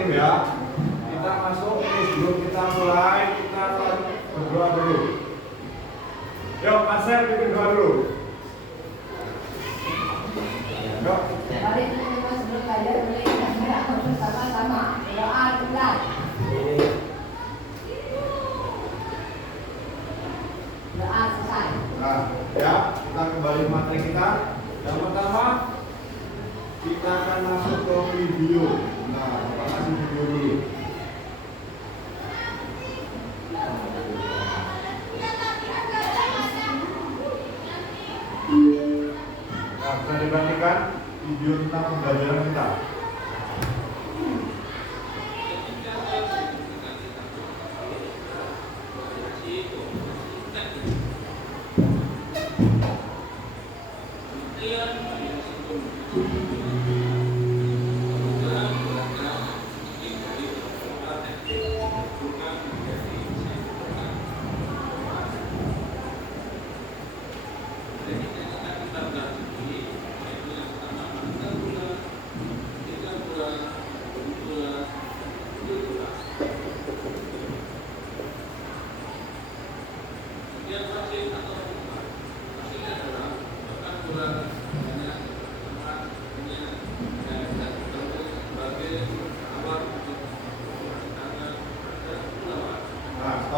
aktif ya. Kita masuk ini sebelum kita mulai kita berdoa dulu. Yuk, Pasien bikin doa dulu. Yuk. Mari kita sebelum belajar mulai kita bersama-sama doa dulu. Doa selesai. Nah, ya, kita kembali ke materi kita. Yang pertama, kita akan masuk ke video. Nah, kita kasih video dulu. Nah, bisa diperhatikan video tentang pembelajaran kita.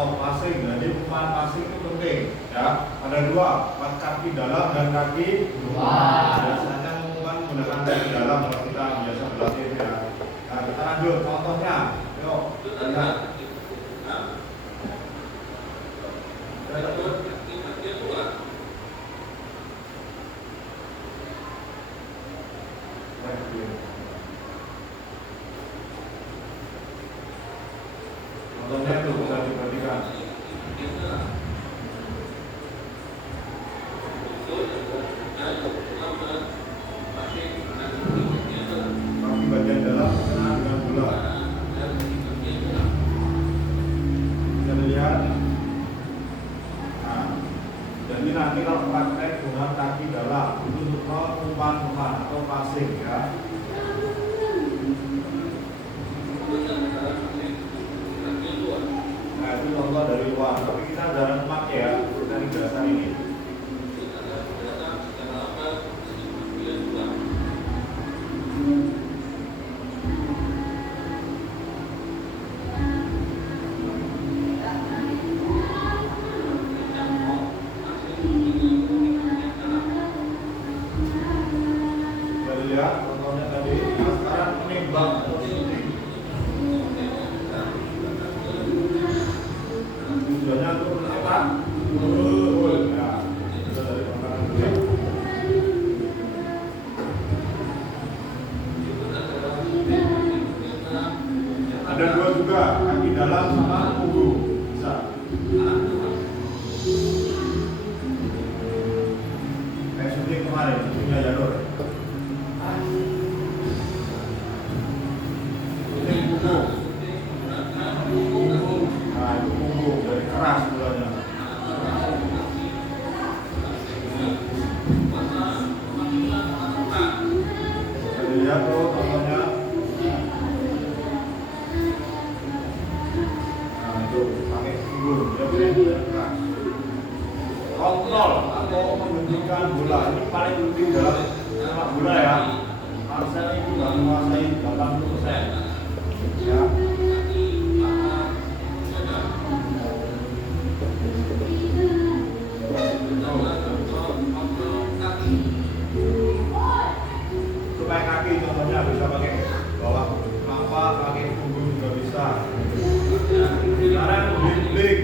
Passing, jadi umpan passing itu penting ya. Ada dua, kaki dalam dan kaki luar. Biasanya umpan menggunakan kaki dalam kalau kita biasa berlatih ya. Nah, kita lanjut contohnya. Yuk, lihat. Contohnya itu bisa diperhatikan. Kaki bagian dalam kena dengan bola. Bisa dilihat. Nah, jadi nanti kalau praktek dengan kaki dalam itu untuk umpan-umpan atau passing ya. Nah, itu contoh dari luar, tapi kita jarang memakai ya dari dasar ini. Jadi lihat contohnya tadi. Nah, sekarang menimbang atau shooting. Tujuannya untuk mencetak gol. Nah, itu dari pemain dulu. Ada dua juga, kaki dalam sama punggung. Bisa. Kayak syuting kemarin, syutingnya jalur. Syuting punggung. Nah, itu punggung dari keras bolanya. Jadi lihat tuh contohnya. Nah, itu pakai punggung, dia keras. Kontrol atau menghentikan bola ini paling penting dalam sepak bola ya. Arsenal itu sudah menguasai 80%. Ya. Supaya kaki contohnya bisa pakai bawah telapak, pakai punggung juga bisa. Sekarang dribbling,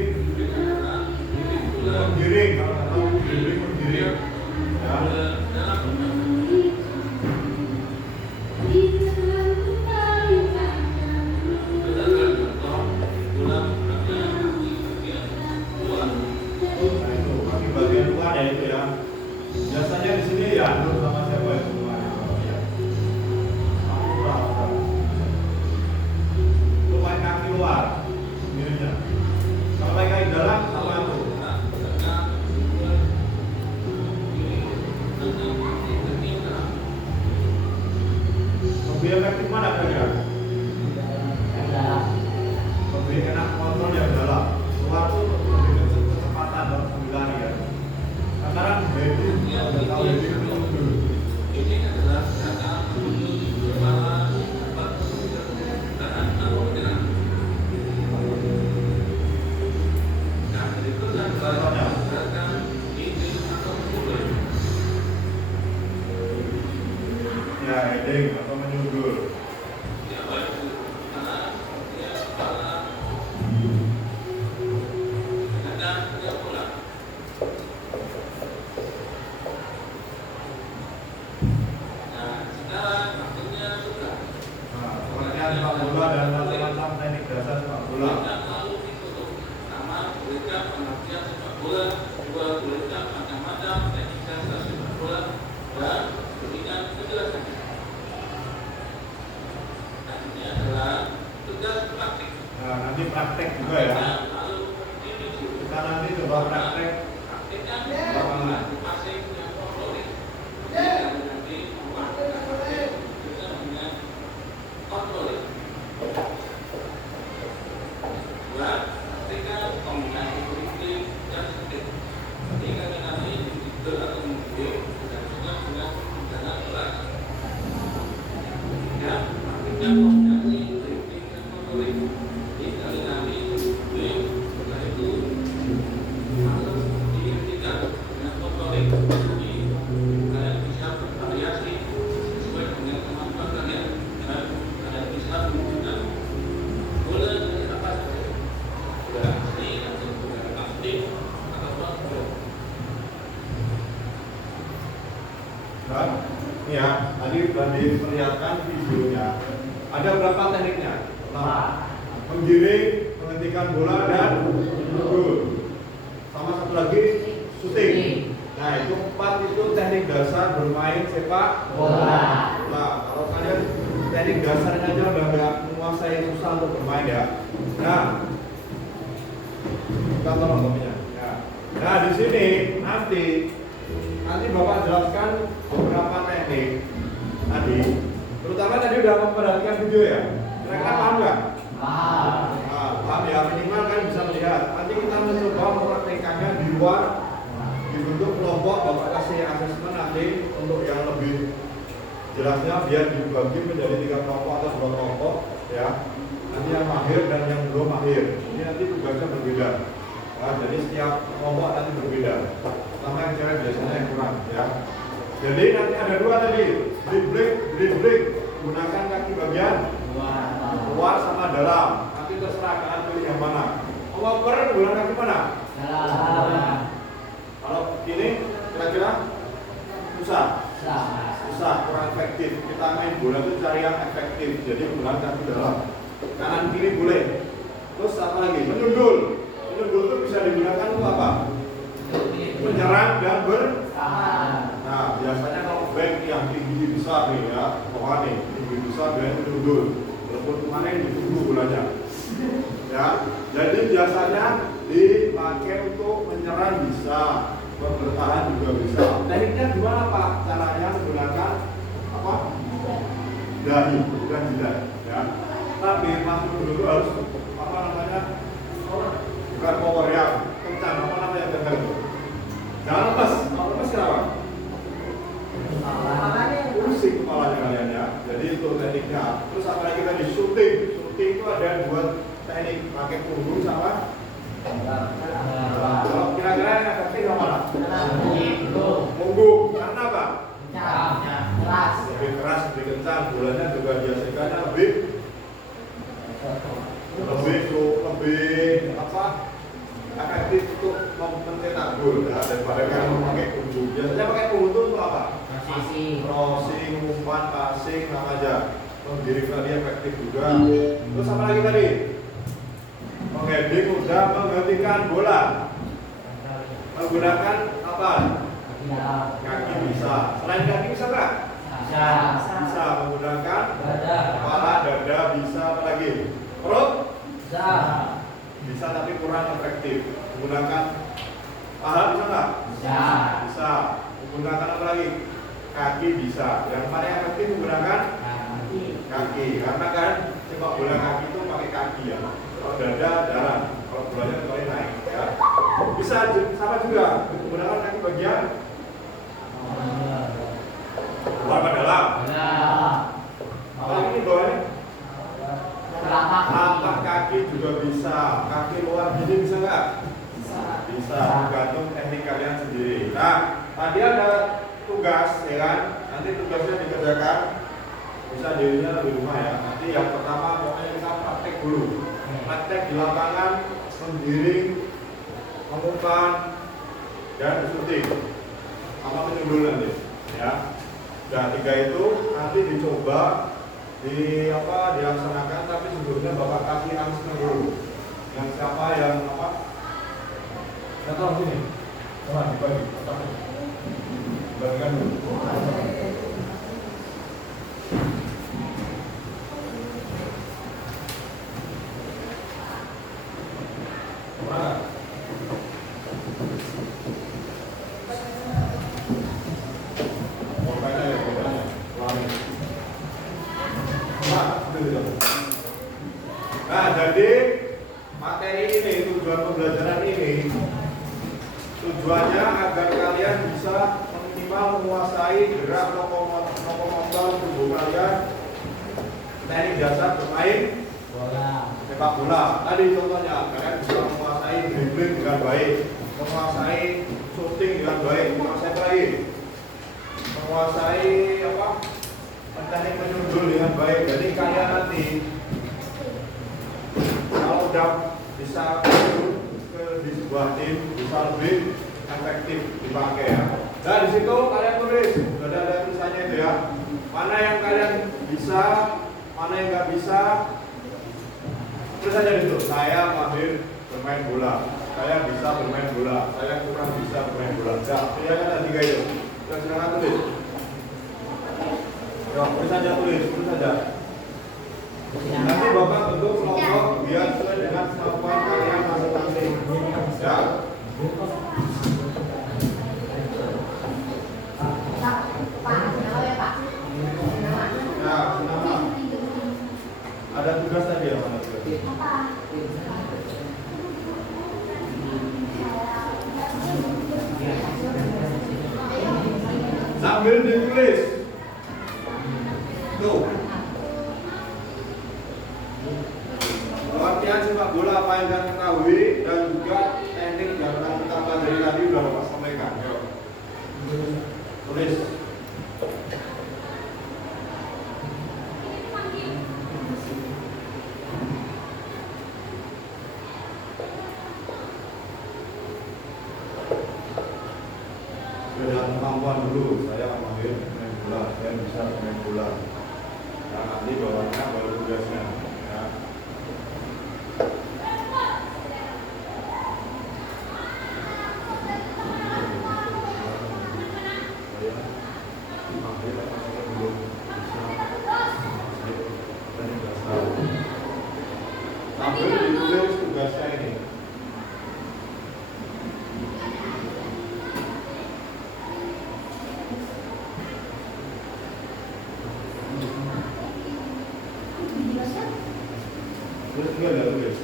menggiring, kalau nggak tahu dribbling menggiring, ya. Nah itu kaki bagian luar ya itu ya. Biasanya di sini ya Nur sama siapa itu kemarin? Ya. Aku berapa? Itu pakai kaki luar sendirinya. Kalau pakai kaki dalam sama itu. Lebih efektif mana kira-kira? Ya, heading atau menyundul. Nah, pengertian sepak bola dan macam-macam teknik dasar sepak bola. Nah, nanti praktek juga ya. Kita nanti coba praktek lapangan. Nah, ini ya, tadi sudah diperlihatkan videonya. Ada berapa tekniknya? Nah, menggiring, menghentikan bola dan menundul. Sama satu lagi, shooting. Nah, itu 4 itu teknik dasar bermain sepak bola. Nah, kalau kalian teknik dasarnya aja udah nggak menguasai, susah untuk bermain ya. Nah, kita tolong kopinya. Ya. Nah, di sini nanti Bapak jelaskan beberapa teknik tadi, terutama tadi udah memperhatikan video ya. Kira-kira paham nggak? Paham ya, minimal kan bisa melihat. Nanti kita mencoba mempraktekannya di luar, dibentuk kelompok. Bapak kasih asesmen nanti untuk yang lebih jelasnya, biar dibagi menjadi 3 kelompok atau 2 kelompok ya. Nanti yang mahir dan yang belum mahir. Ini nanti tugasnya berbeda. Nah, jadi setiap kelompok nanti berbeda. Pertama yang cewek biasanya yang kurang ya. Jadi nanti ada 2 tadi, dribbling, gunakan kaki bagian luar sama dalam. Nanti terserah kalian pilih yang mana. Ngoper gunakan kaki mana? Dalam. Kalau gini kira-kira susah, kurang efektif. Kita main bola itu cari yang efektif. Jadi gunakan kaki dalam. Kanan kiri boleh. Terus apa lagi? Menundul itu bisa digunakan untuk apa? Menyerang dan bertahan. Nah, biasanya kalau back yang tinggi besar nih ya, nih tinggi besar dan menundul. Walaupun kemarin ditunggu bolanya. Ya, jadi biasanya dipakai untuk menyerang bisa, bertahan juga bisa. Tekniknya gimana Pak? Caranya menggunakan apa? Dahi, bukan jidat. Ya. Tapi masuk dulu harus apa namanya? Bukan power yang kencang, apa namanya kencang? Jangan lepas, kalau lepas kenapa? Pusing kepalanya kalian ya. Jadi itu tekniknya. Terus apa lagi tadi? Shooting itu ada 2 teknik, pakai punggung sama kalau kira-kira yang efektif yang mana? Punggung. Karena apa? Lebih keras, lebih kencang. Bolanya juga biasanya lebih apa? Efektif untuk mencetak gol ya, daripada yang memakai punggung. Biasanya pakai punggung itu untuk apa? Crossing, umpan, passing, sama aja. Menggiring tadi efektif juga. Terus apa lagi tadi? Mengheading udah, menghentikan bola. Menggunakan apa? Kaki bisa. Selain kaki bisa nggak? Bisa menggunakan kepala, dada, bisa apa lagi? Perut? Bisa tapi kurang efektif. Menggunakan paha bisa nggak? Bisa. Menggunakan apa lagi? Kaki bisa. Yang paling efektif menggunakan kaki. Karena kan sepak bola kaki itu pakai kaki ya. Kalau dada jarang. Kalau bolanya boleh naik. Ya. Bisa sama juga menggunakan kaki bagian luar ke dalam. Kalau ini bawahnya telapak kaki juga bisa. Kaki luar gini bisa nggak? Bisa. Tergantung teknik kalian sendiri. Nah, tadi ada tugas, ya kan? Nanti tugasnya dikerjakan bisa dirinya di rumah ya. Nanti yang pertama pokoknya kita praktek dulu. Praktek di lapangan, menggiring, mengumpan, dan syuting. Apa menyundul nanti? Ya. Dan 3 itu nanti dicoba dilaksanakan, tapi sebelumnya Bapak kasih announcement dulu. Yang siapa yang Datang sini. Sama dibagi. Bagikan dulu. Mana? Pokoknya ya, pokoknya. Lari. Nah, jadi materi ini, tujuan pembelajaran ini tujuannya agar kalian bisa minimal menguasai gerak lokomotor tubuh kalian, teknik dasar bermain sepak bola. Tadi contohnya kalian bisa menguasai dribbling dengan baik, menguasai shooting dengan baik, menguasai teknik menyundul dengan baik. Jadi kalian nanti kalau udah bisa di sebuah tim bisa lebih efektif dipakai ya. Nah di situ kalian tulis, sudah ada tulisannya itu ya. Mana yang kalian bisa, mana yang nggak bisa. Tulis saja di situ. Saya mahir bermain bola, saya bisa bermain bola, saya kurang bisa bermain bola. Nah, pilihannya ada 3 itu. Silakan tulis. Ya, tulis saja. Nanti Bapak bentuk kelompok biar sesuai dengan kemampuan kalian masing-masing. Ya. Ya, nama. Ada tugas tadi ya, mana tugas? Sambil ditulis. Tuh. Latihan sepak bola apa yang kalian ketahui dan juga teknik yang kita pelajari tadi sudah Bapak sampaikan. Yuk. Tulis. Dengan kemampuan dulu, saya mahir main bola, saya bisa main bola. Nah, nanti bawahnya baru tugasnya. Ya. Sambil ditulis tugasnya ini. Tulis juga ada tulis.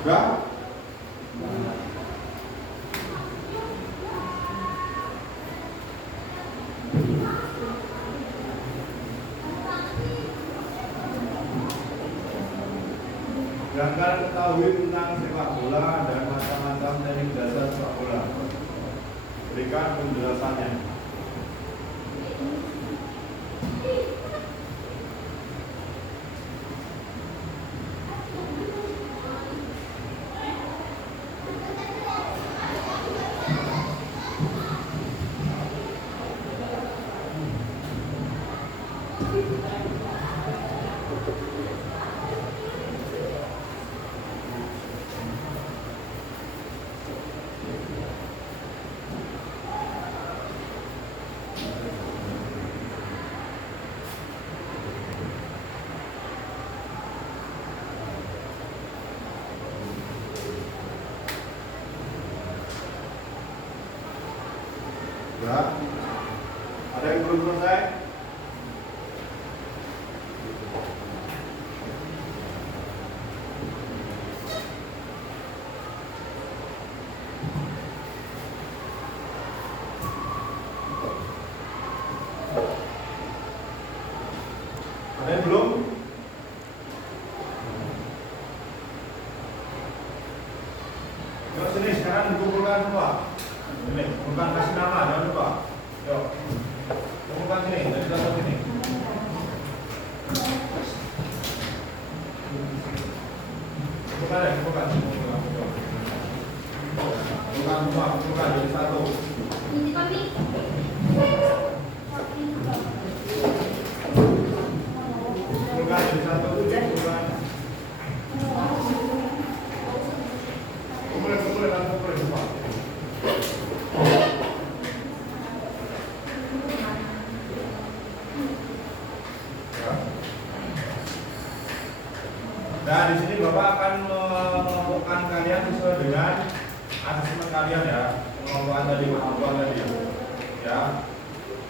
Enggak? Dan kalian ketahui tentang sepak bola dan macam-macam teknik dasar sepak bola. Berikan penjelasannya. Ya. Ada yang belum selesai? Ini, bukan kasih nama, jangan lupa. Yuk. Bukan sini, dari satu sini. Bukan ya, bukan. Bukan, jadi satu. Ini kami. Bukan, jadi satu. Bukan. Kumpulin, lupa. Nah, di sini Bapak akan mengelompokkan kalian sesuai dengan asesmen kalian ya, pengelompokan tadi, ya.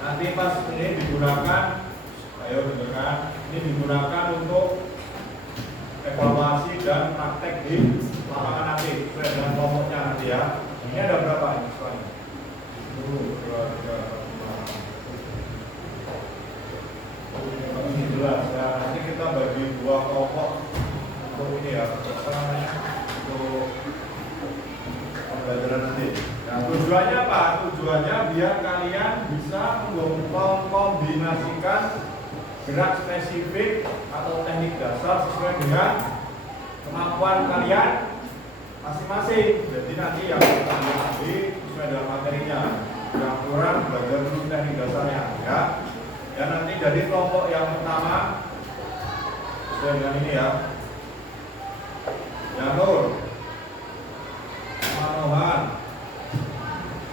Nanti pas ini digunakan, ayo dengarkan, ini digunakan untuk evaluasi dan praktek di lapangan nanti sesuai dengan kelompoknya nanti ya. Ini ada berapa ini soalnya? 1, 2, 3, 4, 5, 6, 11. Ya, nanti kita bagi 2 kelompok untuk ini ya, apa namanya, untuk pembelajaran nanti. Nah, tujuannya apa? Tujuannya biar kalian bisa mengkombinasikan gerak spesifik atau teknik dasar sesuai dengan kemampuan kalian masing-masing. Jadi nanti yang kita ambil sesuai dengan materinya. Yang kurang belajar dulu teknik dasarnya ya. Ya nanti jadi kelompok yang pertama sesuai dengan ini ya. Janur, sama Nohan,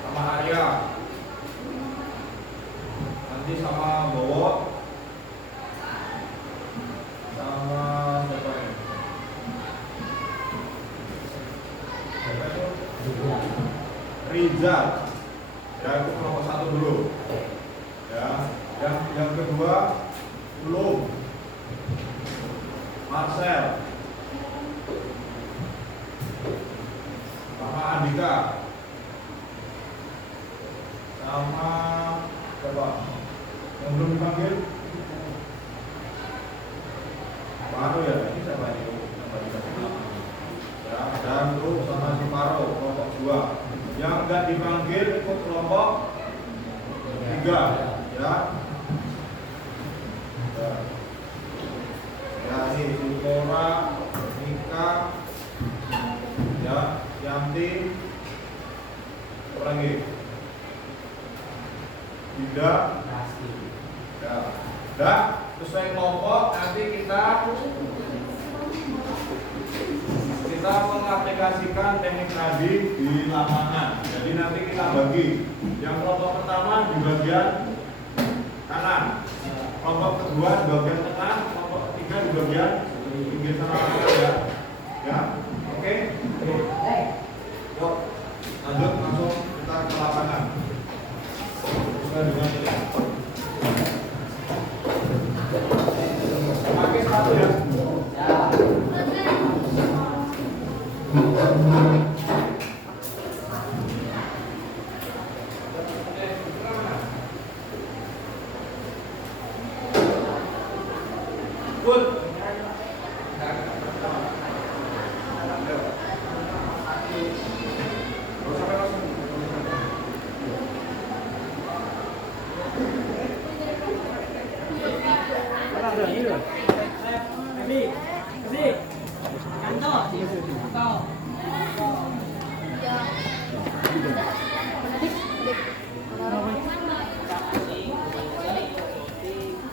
sama Arya, nanti sama Bowo, sama siapa ini? Siapa itu? Rizal. Ya itu kelompok 1 dulu. Ya, yang kedua belum. Marcel, sama Andika, sama siapa? Yang belum dipanggil? Baru ya, ini siapa ini? Ya, dan itu sama si Paro, kelompok 2. Yang enggak dipanggil ikut kelompok 3, ya. Ya, ini Sukora, Nika, ya, Yanti, apa lagi? Dinda, ya. Dan sesuai kelompok nanti kita mengaplikasikan teknik tadi di lapangan. Jadi nanti kita bagi. Yang kelompok pertama di bagian kanan, kelompok kedua di bagian tengah, kelompok ketiga di bagian pinggir sana ya. Ya, oke. Yuk, lanjut langsung kita ke lapangan. Sesuai dengan ini. Pakai sepatu ya. Good.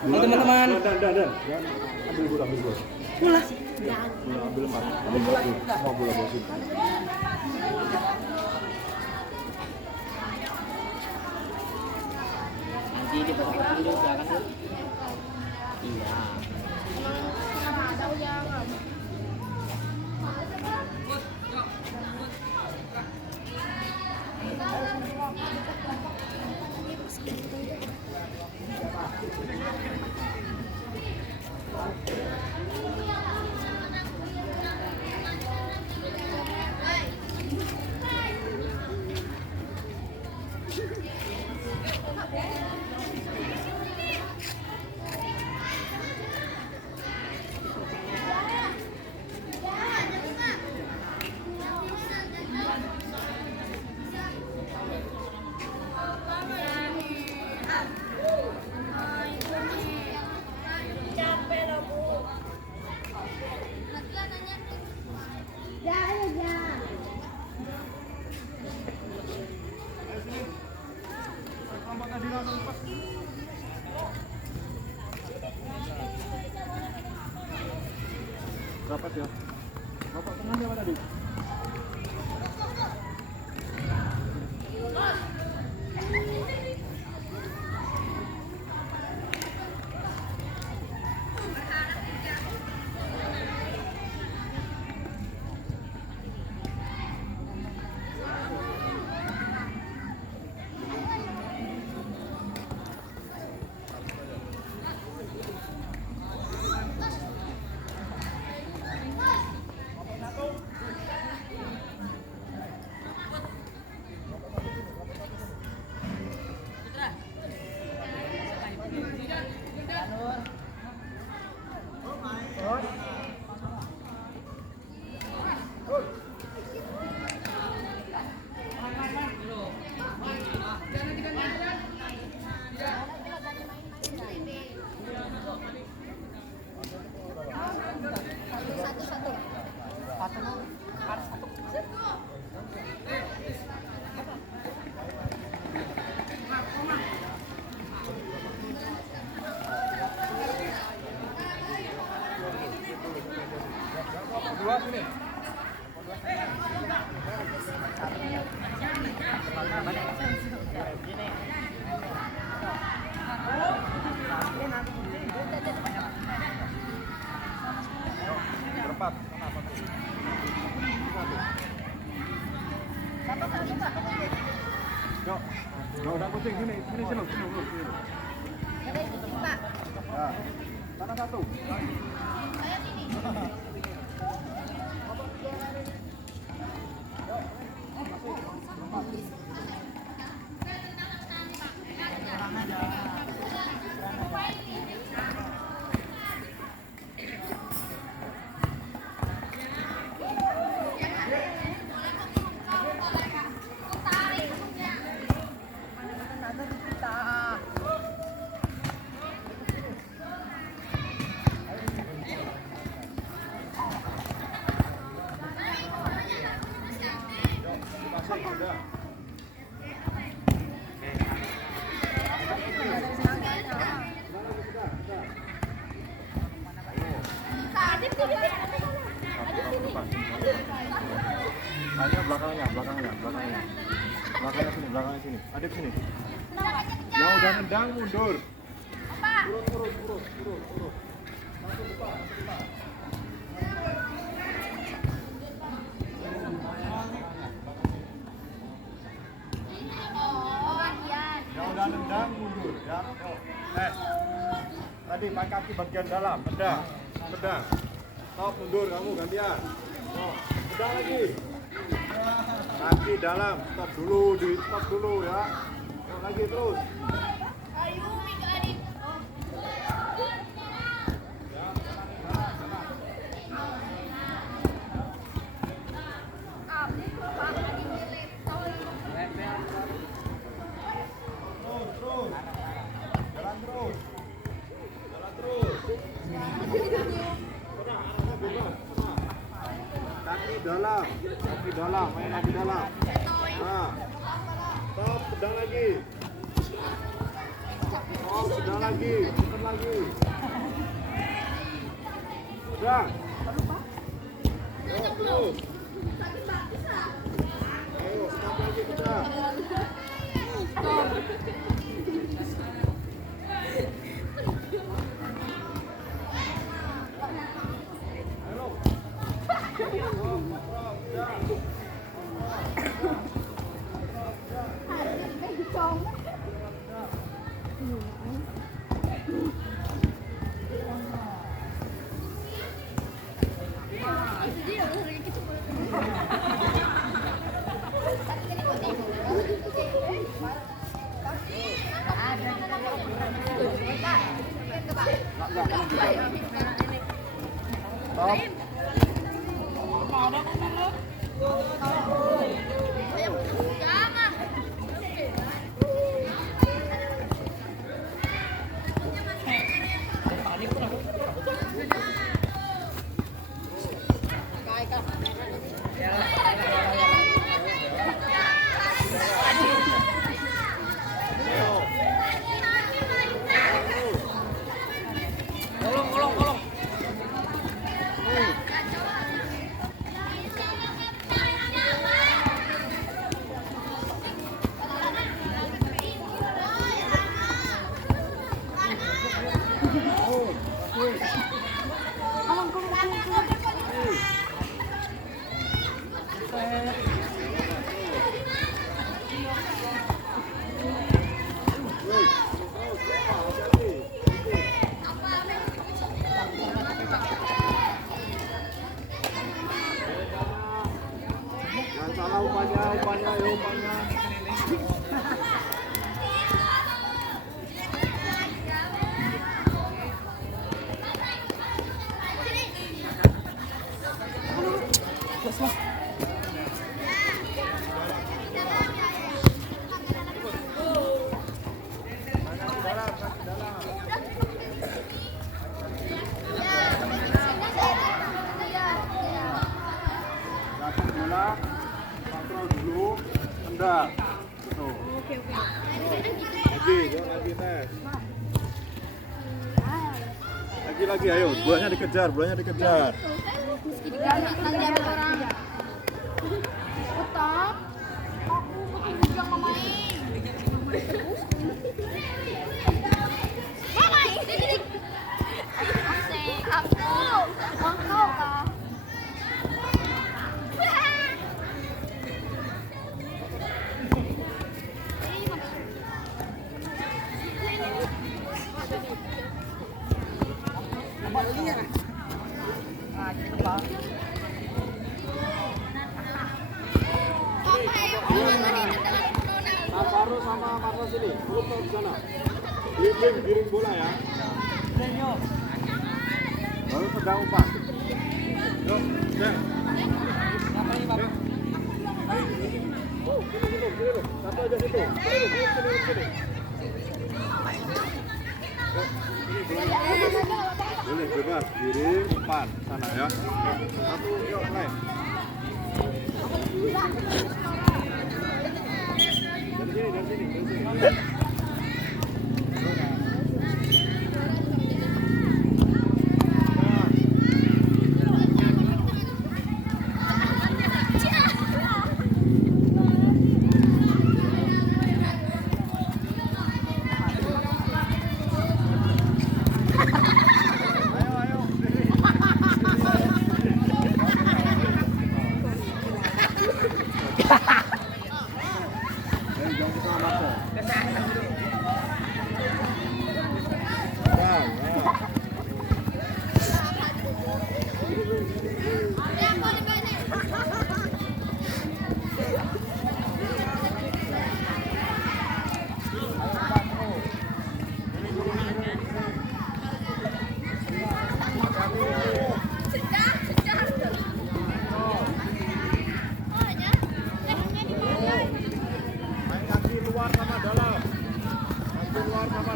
Halo teman-teman. Dan. Ambil bola. Bola. Ambil emas. Mau bola bosin. Nanti dipakai dulu ke atas. Iya. Rapat ya. Bapak tengah siapa tadi? Dua sini. Berempat. Yuk, udah kucing sini dulu. Ya, sana satu. Hanya belakangnya sini. Adep sini. Yang udah nendang mundur. Turun. Langsung depan. Yang udah nendang mundur ya. Tadi pakai kaki bagian dalam, pedang. Stop, mundur kamu gantian. Pedang lagi. Kaki dalam, stop dulu ya. Yuk, lagi terus. Kaki dalam, main kaki dalam. Nah, stop, pedang lagi. Stop, pedang lagi, putar lagi. Udah. Terus. Ayo, stop lagi pedang. Kaki bola, kontrol dulu, tendang. Betul. Oke. Lagi tes. Lagi, ayo, bolanya dikejar. Nanti ada orang. Utang. Aku bilang mamain. Mamain. Asik. Aku. Kau kah? Navarro sama Marta sini, belum tahu di sana. Giring bola ya. Baru pedang umpan. Yuk, Jeng. Sini loh. Satu aja situ. Sini. Boleh bebas, giring umpan sana ya. Satu, yuk mulai. Dari sini.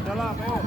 Dalam, ayo.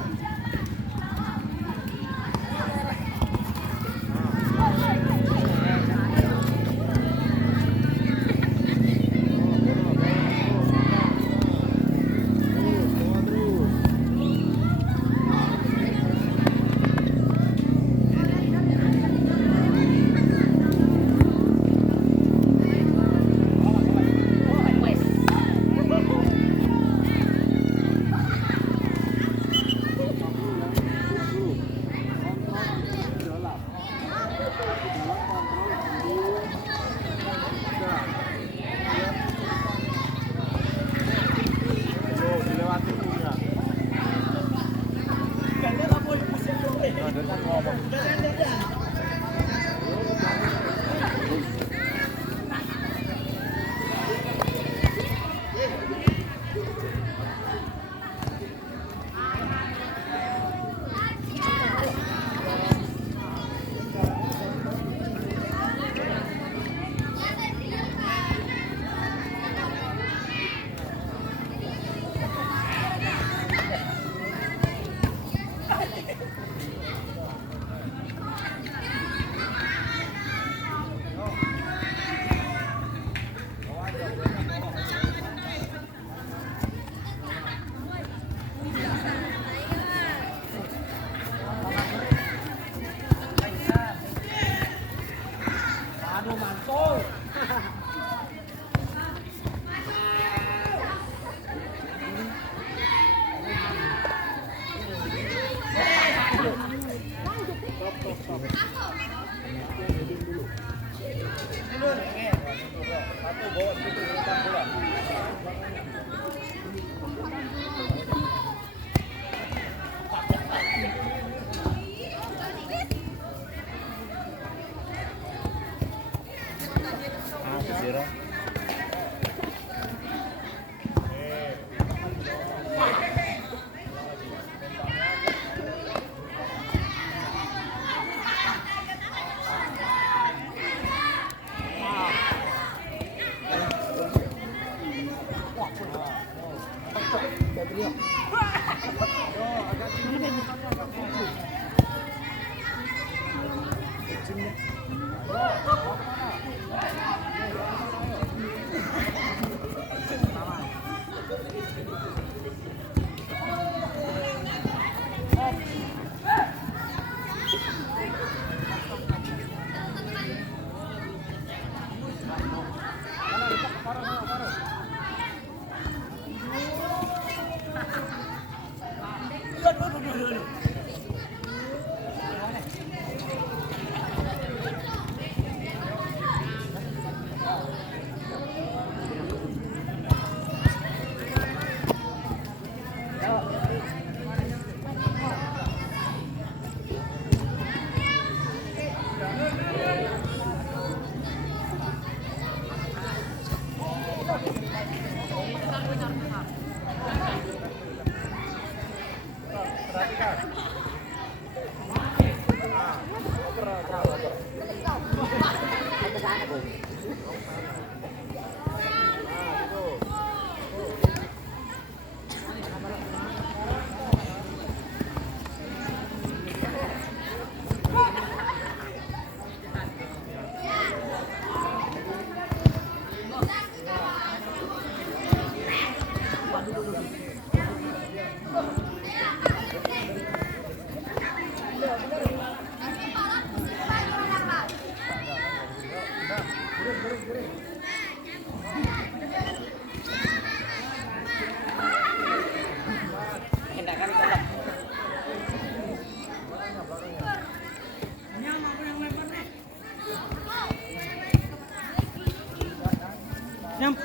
Nyam.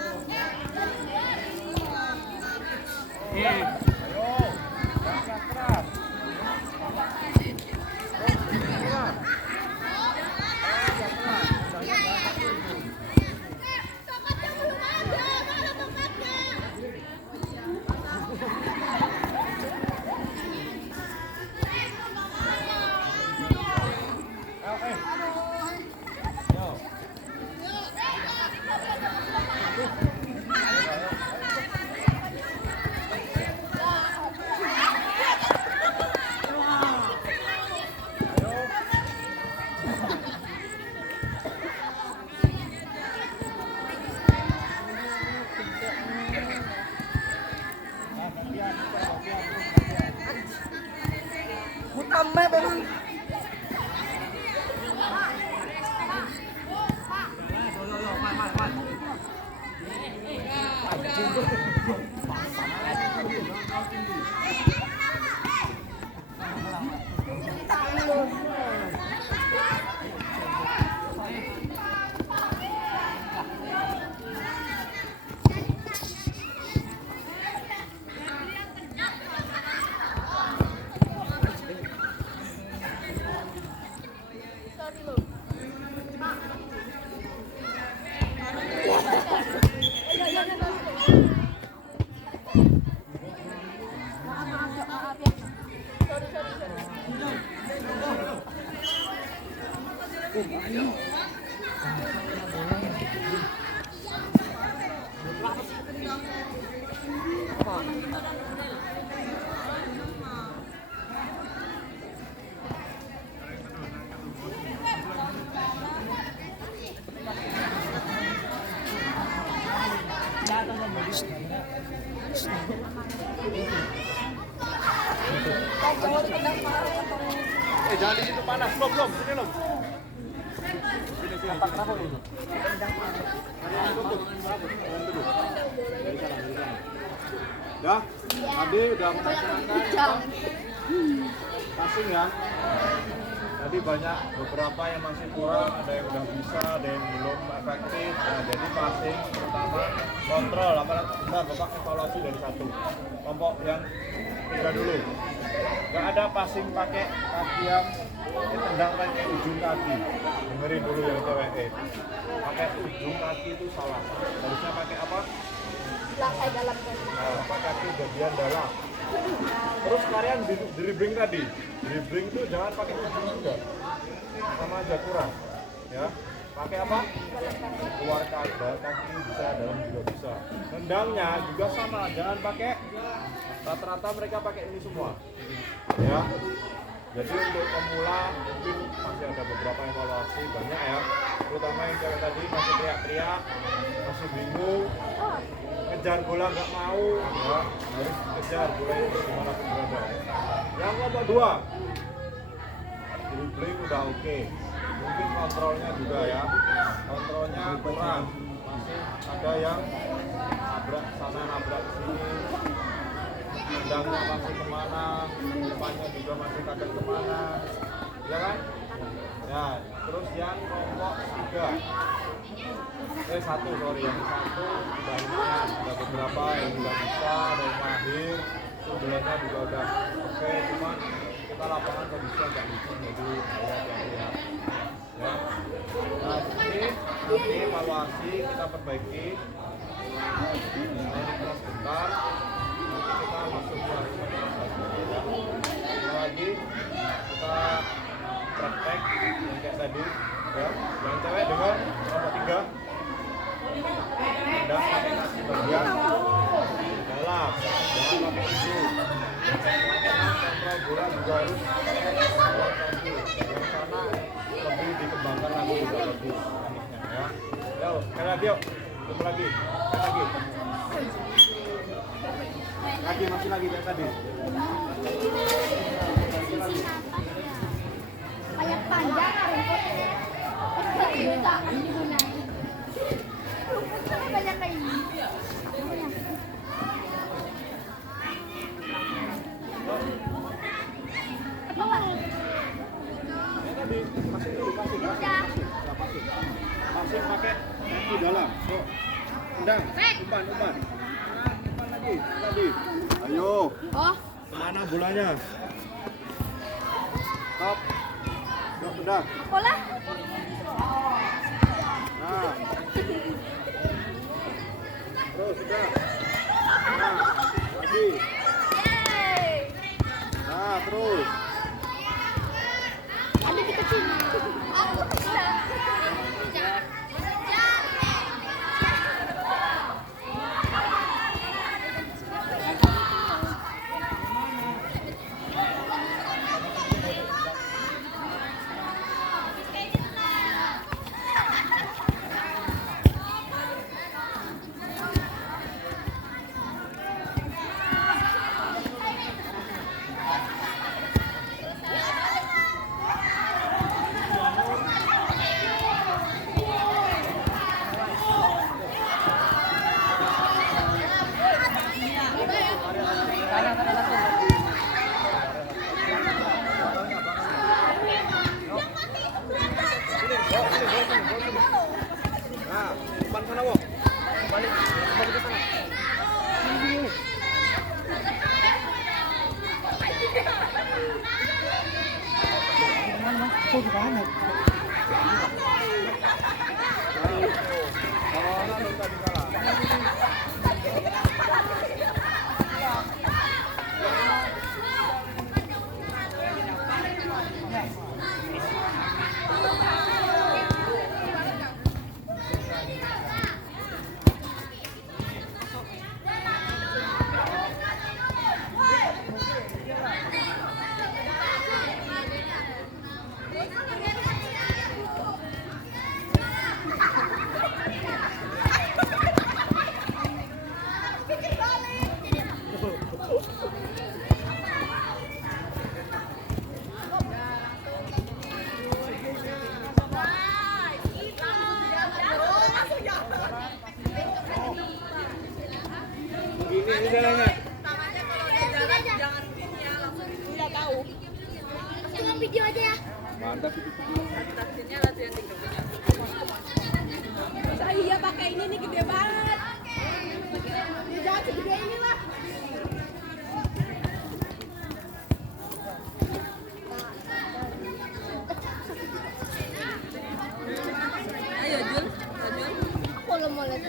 Jangan di situ panas, belum, sini belum. Dah, tadi udah melaksanakan passing ya. Tadi banyak beberapa yang masih kurang, ada yang udah bisa, ada yang belum efektif. Nah, jadi passing pertama kontrol, bentar Bapak evaluasi dari satu. Kelompok yang 3 dulu. Gak ada passing pakai kaki yang tendang pakai ujung kaki. Dengerin dulu yang cewek. Pakai ujung kaki itu salah. Harusnya pakai apa? Langkai dalam. Nah, pakai kaki bagian dalam. Terus kalian dribbling tadi. Dribbling itu jangan pakai ujung juga. Sama aja kurang. Ya. Pakai apa? Luar kaki bisa, dalam juga bisa. Nendangnya juga sama, jangan pakai. Rata-rata mereka pakai ini semua. Ya. Jadi untuk pemula mungkin masih ada beberapa evaluasi banyak ya. Terutama yang cewek tadi masih teriak-teriak, masih bingung, ngejar bola nggak mau, ya harus kejar bola itu dimanapun berada. Yang nomor 2, dribbling udah oke. Mungkin kontrolnya juga ya, kontrolnya kurang, masih ada yang nabrak sana nabrak sini, tendangnya masih kemana, depannya juga masih kadang kemana, ya kan? Ya, terus yang nomor 3, yang satu udah lumayan, ada beberapa yang juga bisa, ada yang mahir, sebelumnya juga udah oke, cuman kita lapangan kondisi agak licin, jadi ya. Nah, ini nanti evaluasi kita perbaiki, ini kelas bentar, nanti kita masuk ke lagi kita praktek yang kayak tadi ya. Yang cewek dengan nomor 3 dan pakai kaki bagian dalam, jangan pakai itu. Kontrol bola juga harus pakai kaki. Yang sana lebih dikembangkan lagi juga lebih tekniknya ya. Yuk, sekali lagi yuk, ketemu lagi, masih lagi kayak tadi. Kayak panjang rumput. Ini guna. Banyak kayak ini. Tadi pasir dulu, pasir pakai kaki dalam. Yuk, tendang, umpan lagi, ayo. Oh, Kemana bolanya? Stop. Yuk, tendang. bola. Nah. Terus, sudah. Nah, lagi. Nah, terus. Ada di kecil. Aku bisa. Nah, umpan sana, Wong. Balik ke sana. Ini jalannya. Cuma video aja ya. Mantap itu. Iya pakai ini nih gede banget. Ya jangan segede ini lah. Ayo Jul, Aku belum mau lihat.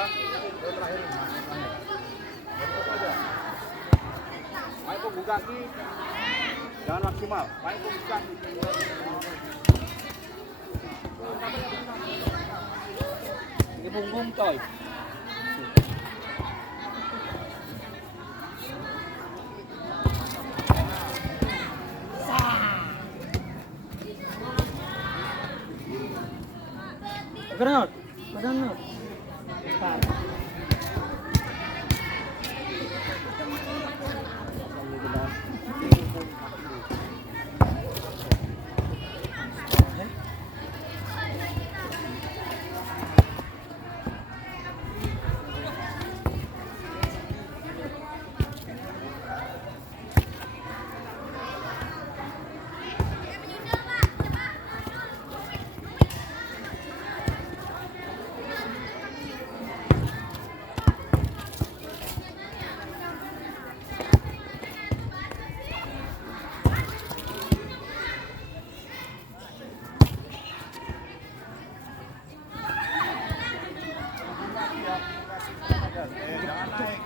ya. Yang terakhir ini. Bentuk aja. Ayo punggung kaki. Jangan maksimal. Ayo punggung kaki. Ini punggung coy. Gerak, badan lu. Jangan naik.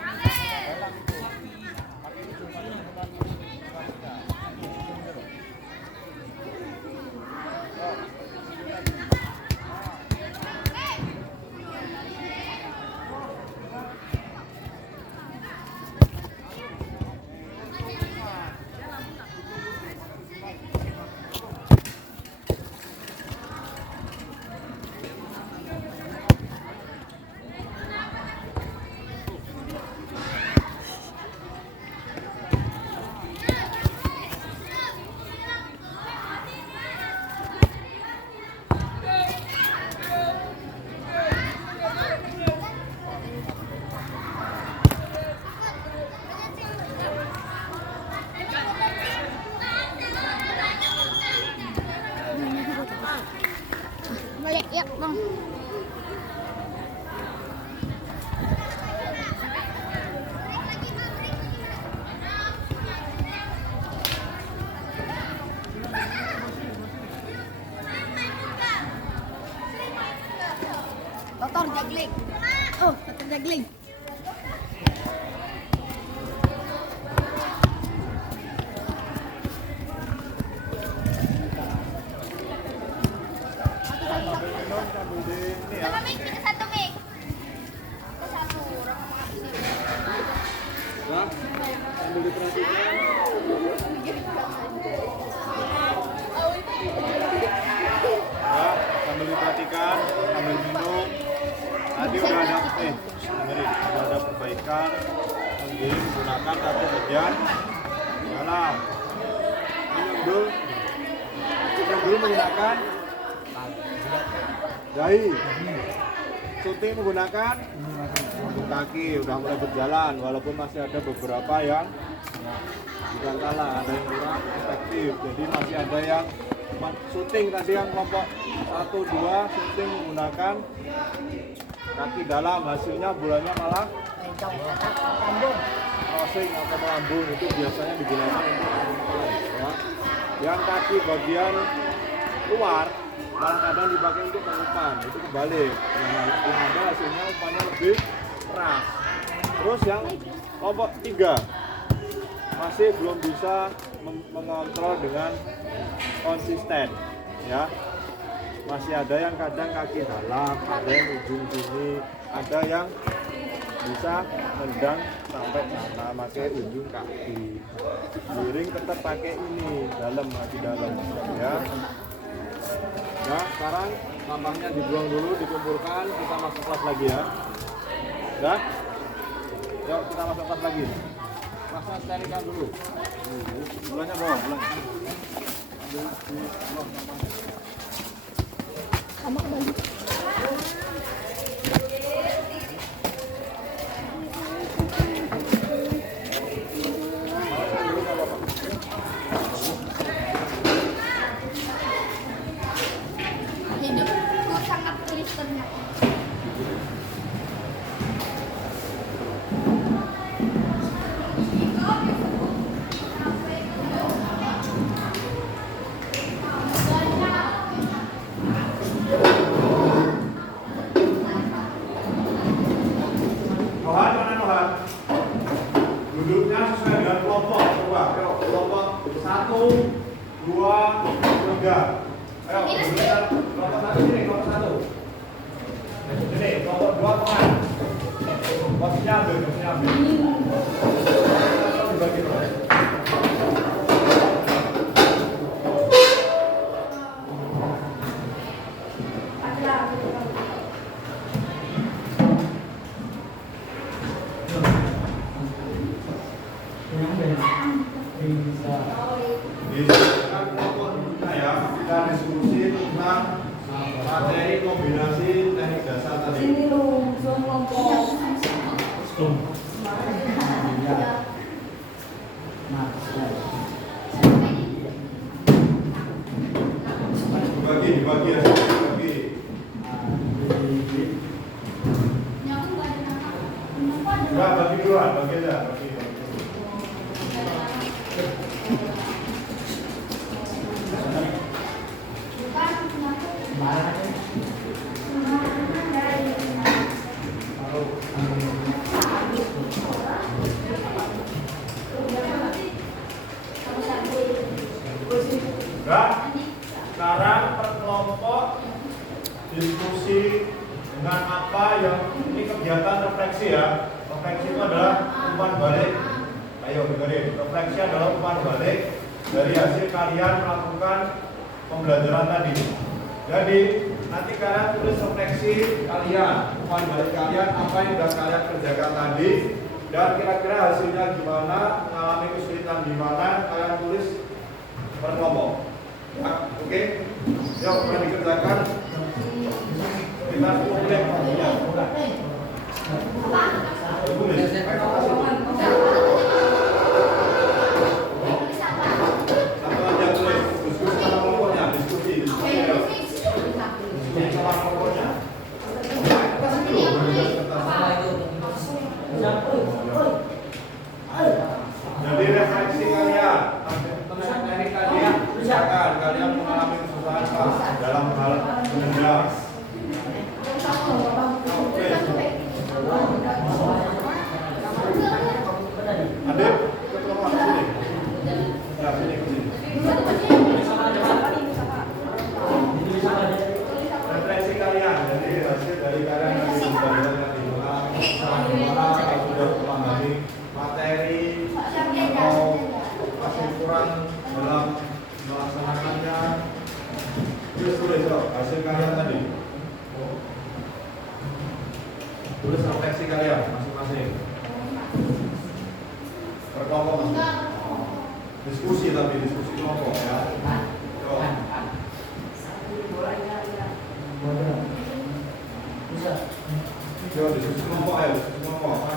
Balik ya bang. Totor jagling. Oh, totor jagling. Sambil minum, sambil di ini ya. Sama Mik, kita satu Mik. Satu. Ya, sambil diperhatikan. Ya, sambil diperhatikan, sambil minum. Tadi udah ada, dengerin, udah ada perbaikan. Menggunakan kaki bagian dalam. Menyundul, menyundul menggunakan dahi. Syuting menggunakan punggung kaki, udah mulai berjalan. Walaupun masih ada beberapa yang tidak kalah, ada yang kurang efektif. Jadi masih ada yang syuting tadi yang kelompok 1, 2 syuting menggunakan kaki dalam, hasilnya bulannya malah crossing atau melambung. Itu biasanya digunakan untuk umpan ya. Yang kaki bagian luar kadang-kadang dipakai untuk umpan, itu kebalik. Yang ada hasilnya umpannya lebih keras. Terus yang kelompok 3 masih belum bisa mengontrol dengan konsisten ya. Masih ada yang kadang kaki dalam, ada yang ujung sini, ada yang bisa nendang sampai sana pakai ujung kaki. Miring tetap pakai ini, dalam, kaki dalam ya. Nah, sekarang sampahnya dibuang dulu, dikumpulkan, kita masuk kelas lagi ya. Udah? Yuk kita masuk kelas lagi. Kelasnya carikan dulu. Bulannya bawah, bulannya. Ambil di bawah sampahnya. Sama kembali. Hidupku sangat Kristen. kelompok satu sini, kelompok satu. Ini kelompok dua tengah. Posisinya ambil, posisinya ambil. Dibagi dulu. Diskusikan kelompok dunia ya, kita diskusi tentang materi kombinasi teknik dasar tadi. Sini lu, zoom kelompok. Dibagi ya, dibagi. Enggak, bagi duluan, bagi aja, bagi. Enggak, sekarang per kelompok diskusi dengan apa yang ini kegiatan refleksi ya. Refleksi itu adalah umpan balik. Ayo dengerin, refleksi adalah umpan balik dari hasil kalian melakukan pembelajaran tadi. Jadi nanti kalian tulis refleksi kalian, umpan balik kalian apa yang sudah kalian kerjakan tadi dan kira-kira hasilnya gimana, mengalami kesulitan gimana, kalian tulis per kelompok. Ya, oke? Yuk, mulai dikerjakan. Kita 10 menit. Ya, udah. Tulis. Satu aja tulis. Diskusi sama kelompoknya. Diskusi. Diskusi sama kelompoknya. Jadi refleksi kalian. Teknik kalian. Misalkan kalian mengalami kesusahan dalam hal menendang. Adit, ke kelompok sini. Ya, sini ke sini. Refleksi kalian, jadi hasil dari kalian yang diberikan tadi gimana sudah memahami materi atau masih kurang dalam melaksanakannya. Tulis hasil kalian tadi. Tulis refleksi kalian masing-masing. Berkelompok masing. Diskusi tapi diskusi kelompok ya. Yo, diskusi kelompok ayo, diskusi kelompok.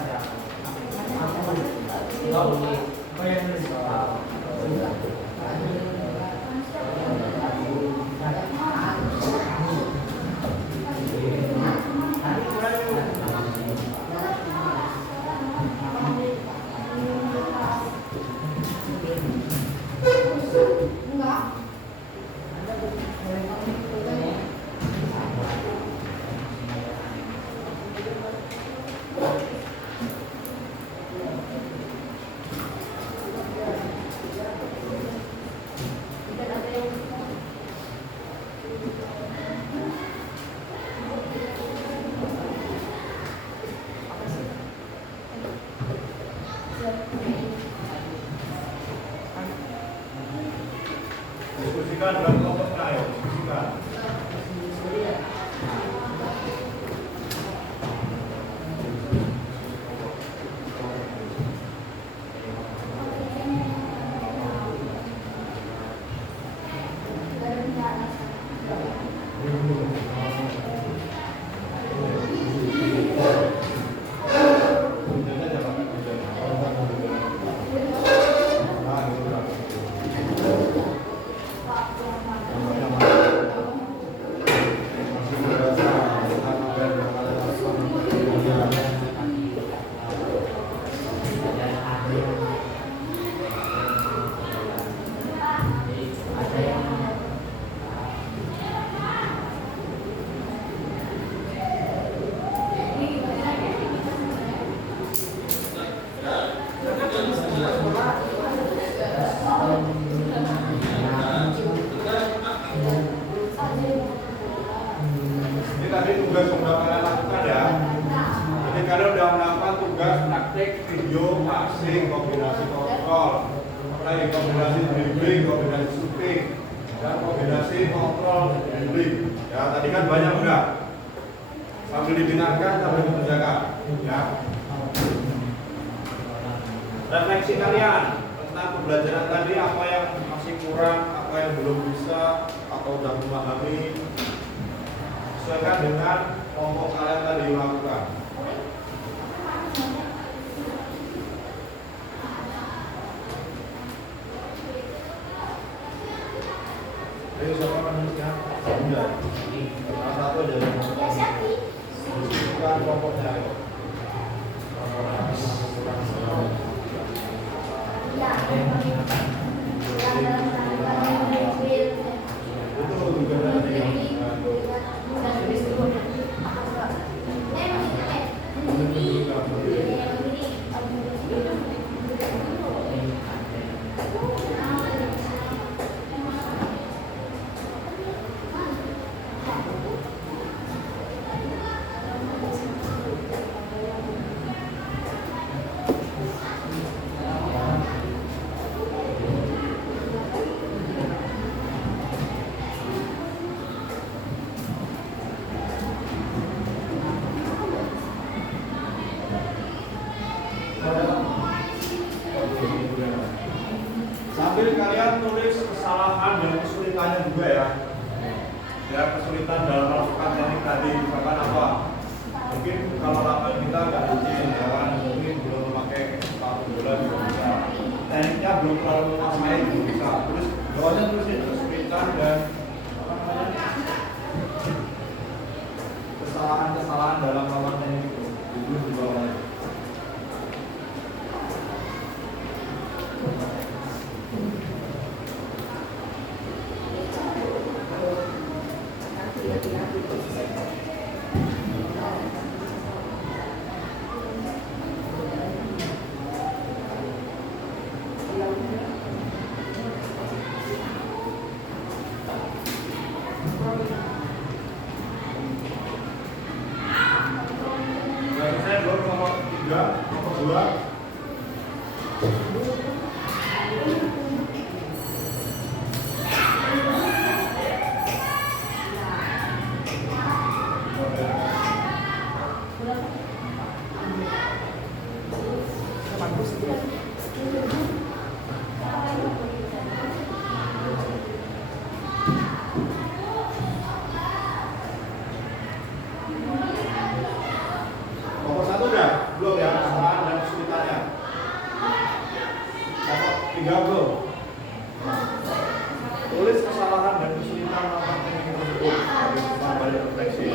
ya. Jadi kalian udah melakukan tugas praktik video, passing, kombinasi kontrol, mulai kombinasi dribbling, kombinasi shooting, dan kombinasi kontrol dribbling. Ya, tadi kan banyak udah. Sambil didengarkan, sambil dikerjakan. Ya. Refleksi kalian tentang pembelajaran tadi, apa yang masih kurang, apa yang belum bisa, atau sudah memahami, sesuaikan dengan kelompok kalian tadi lakukan. Ayo siapa manusia? Enggak. Salah satu aja. Bukan kelompoknya. Ayo. Itu juga ada. Sambil kalian tulis kesalahan dan kesulitannya juga ya. Ya, kesulitan dalam melakukan teknik tadi, misalkan apa? Mungkin kalau lapangan kita nggak izin jalan, mungkin belum memakai sepatu bola juga bisa. Tekniknya belum terlalu menguasai juga bisa. Terus bawahnya tulisin kesulitan dan apa namanya? Kesalahan-kesalahan dalam melakukan teknik itu. Tulis di bawahnya. Saya belum nomor 3, nomor 2. Nomor 1 udah? Belum ya? Kesalahan dan kesulitannya. Nomor 3 belum? Tulis kesalahan dan kesulitan melakukan teknik tersebut. Habis kita balik refleksi.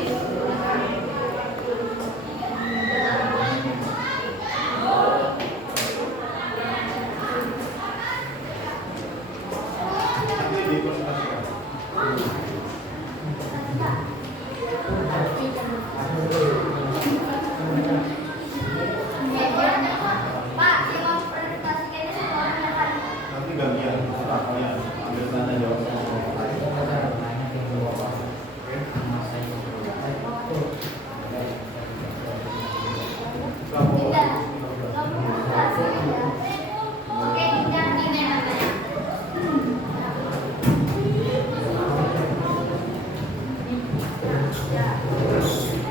Nanti dipresentasikan. Nanti gantian, setelah kalian ambil tanya jawab.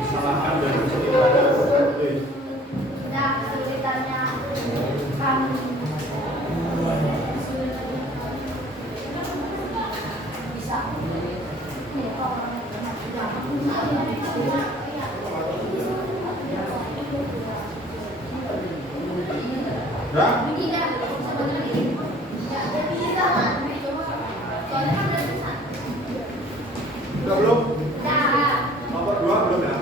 Kesalahan dan kesulitannya. Udah? Udah belum? Nomor 2 belum ya?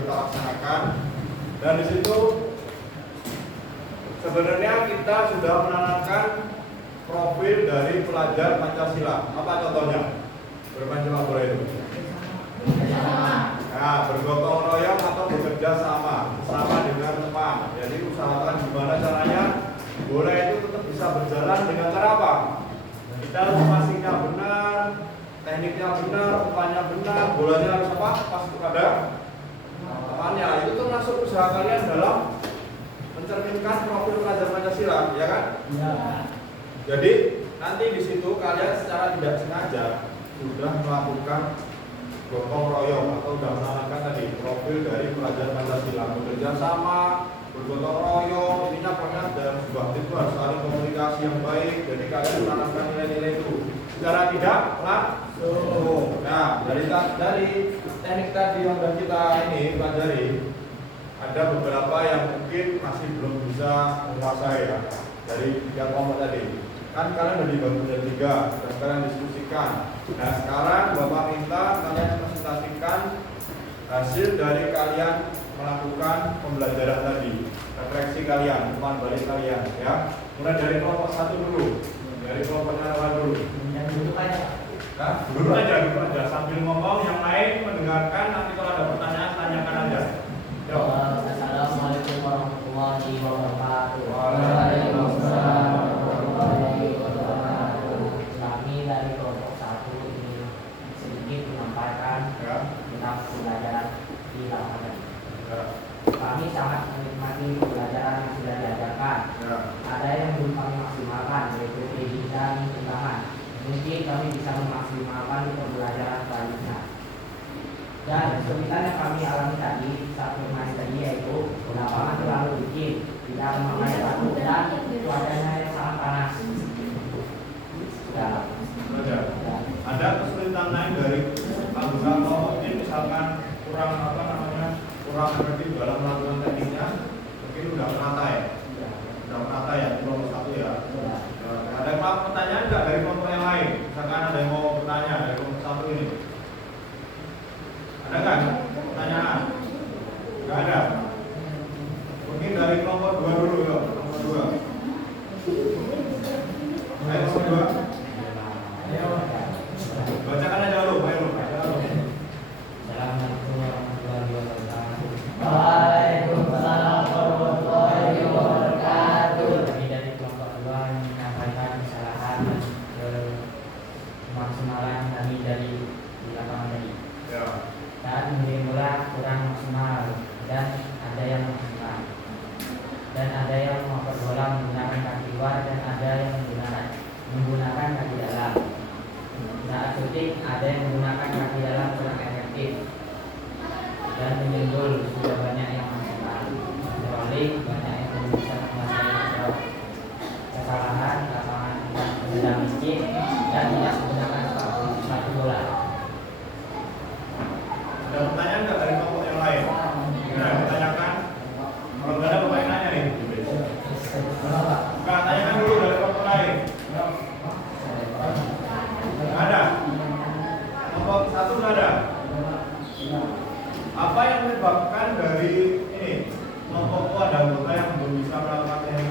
kita laksanakan. Dan di situ sebenarnya kita sudah menanamkan profil dari pelajar Pancasila. Apa contohnya? Bermain sepak bola itu. Nah, bergotong royong atau bekerja sama dengan teman. Jadi usahakan gimana caranya bola itu tetap bisa berjalan dengan cara apa? Kita harus passingnya benar, tekniknya benar, umpannya benar, bolanya harus apa? Pas kepada temannya. Itu termasuk usaha kalian dalam mencerminkan profil pelajar Pancasila, ya kan? Ya. Jadi nanti di situ kalian secara tidak sengaja sudah melakukan gotong royong atau sudah menanamkan tadi profil dari pelajar Pancasila, bekerja sama, bergotong royong. Intinya pokoknya dalam sebuah tim itu harus saling komunikasi yang baik. Jadi kalian menanamkan nilai-nilai itu secara tidak langsung. Nah, dari teknik tadi yang sudah kita ini pelajari, ada beberapa yang mungkin masih belum bisa menguasai ya dari 3 kelompok tadi. Kan kalian udah dibagi menjadi 3 dan kalian diskusikan. Nah, sekarang Bapak minta kalian presentasikan hasil dari kalian melakukan pembelajaran tadi, refleksi kalian, umpan balik kalian, ya. Mulai dari kelompok 1 dulu, dari kelompoknya awal dulu. Yang dulu aja. Nah, dulu aja sambil ngomong, yang lain mendengarkan. Nanti kalau ada pertanyaan tanyakan aja. Yo. Assalamualaikum warahmatullahi wabarakatuh. Waalaikumsalam warahmatullahi wabarakatuh. Kami dari kelompok 1 ini sedikit menyampaikan Ya. tentang pembelajaran di lapangan. Ya. Kami sangat menikmati pembelajaran yang sudah diajarkan. Ya. Ada yang belum kami maksimalkan, yaitu edit dan undangan. Mungkin kami bisa memaksimalkan di pembelajaran selanjutnya. Dan kesulitan yang kami alami tadi saat bermain tadi yaitu lapangan terlalu licin, tidak memakai batu dan cuacanya yang sangat panas. Ya. Ada kesulitan lain dari anggota atau mungkin misalkan kurang kurang efektif dalam melakukan tekniknya, mungkin udah menata ya kelompok 1 ya. Ada pertanyaan nggak dari kelompok yang lain? Misalkan ada yang mau bertanya dari kelompok 1 ini, ada nggak pertanyaan? Nggak ada. Mungkin dari kelompok 2 dulu ya, kelompok 2. Ayo kelompok 2. Bacakan aja dulu, ayo. Assalamualaikum warahmatullahi wabarakatuh. Waalaikumsalam warahmatullahi wabarakatuh. Kami dari kelompok 2 menyampaikan kesalahan kemaksimalan kami dari di lapangan tadi. Ya. Saat mengirim bola kurang maksimal dan ada yang maksimal. Dan ada yang mengoper bola menggunakan kaki luar dan ada yang menggunakan kaki dalam. Saat syuting ada yang menggunakan kaki dalam kurang efektif dan menyundul, sudah banyak yang maksimal. Kecuali banyak yang belum bisa menguasai kesalahan lapangan yang sedang licin dan tidak menggunakan sepatu bola. Ada pertanyaan nggak dari kelompok yang lain? Ada yang bertanyakan? Kalau nggak ada, Bapak yang nanya nih. Nggak, tanyakan dulu dari kelompok lain. Nggak ada. Kelompok 1 nggak ada. Apa yang menyebabkan dari ini kelompokku ada anggota yang belum bisa melakukan teknik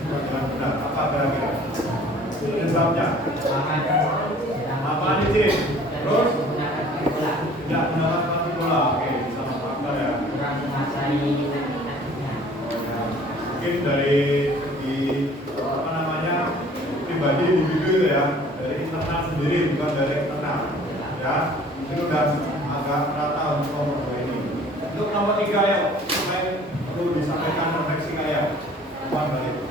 dengan benar? Apa kira-kira? Sebabnya? Apa izin? Terus? Menggunakan kaki bola. Tidak mendapat kartu bola. Oke, bisa memaafkan ya. Kurang menguasai tekniknya. Mungkin dari segi pribadi individu ya, dari internal sendiri bukan dari eksternal ya. Ini udah agak rata untuk nomor 2 ini. Untuk nomor 3 ya, supaya perlu disampaikan refleksi kayak apa balik.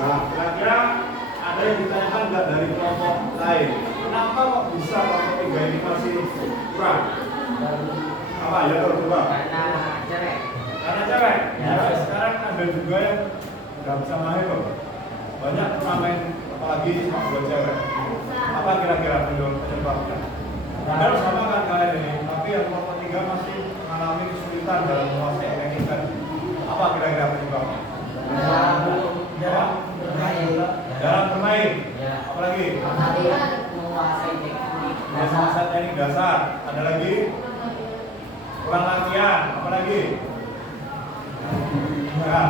Nah, kira-kira ada yang ditanyakan nggak dari kelompok lain? Kenapa kok bisa kelompok 3 ini masih kurang? Apa ya coba? Karena cewek. Karena cewek. Ya. Ya, sekarang ada juga yang nggak bisa main kok. Banyak turnamen apalagi sepak bola cewek. Apa kira-kira penyebabnya? Padahal sama kan kalian ini, tapi yang kelompok 3 masih mengalami kesulitan dalam menguasai teknik tadi. Apa kira-kira penyebabnya? Jarang bermain. Ya. Apalagi? Menguasai teknik Menguasai teknik dasar. Ada lagi? Kurang latihan. Apalagi? Ya.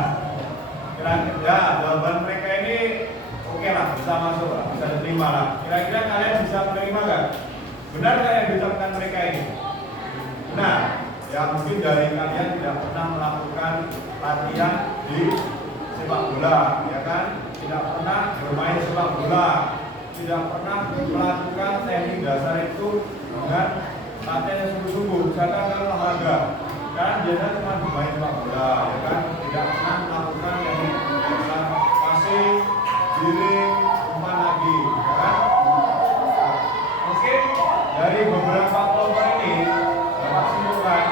Kira-kira jawaban mereka ini oke lah, bisa masuk lah, bisa diterima lah. Kira-kira kalian bisa menerima nggak? Benar nggak yang diucapkan mereka ini? Benar. Ya mungkin dari kalian tidak pernah melakukan latihan di sepak bola, ya kan? Tidak pernah bermain sepak bola, tidak pernah melakukan teknik dasar itu dengan latihan yang sungguh-sungguh. Misalkan kalau olahraga, kan biasanya cuma bermain sepak bola, ya kan? Tidak pernah melakukan teknik dasar passing, giring, umpan lagi, ya kan? Mungkin dari beberapa kelompok ini, dapat simpulkan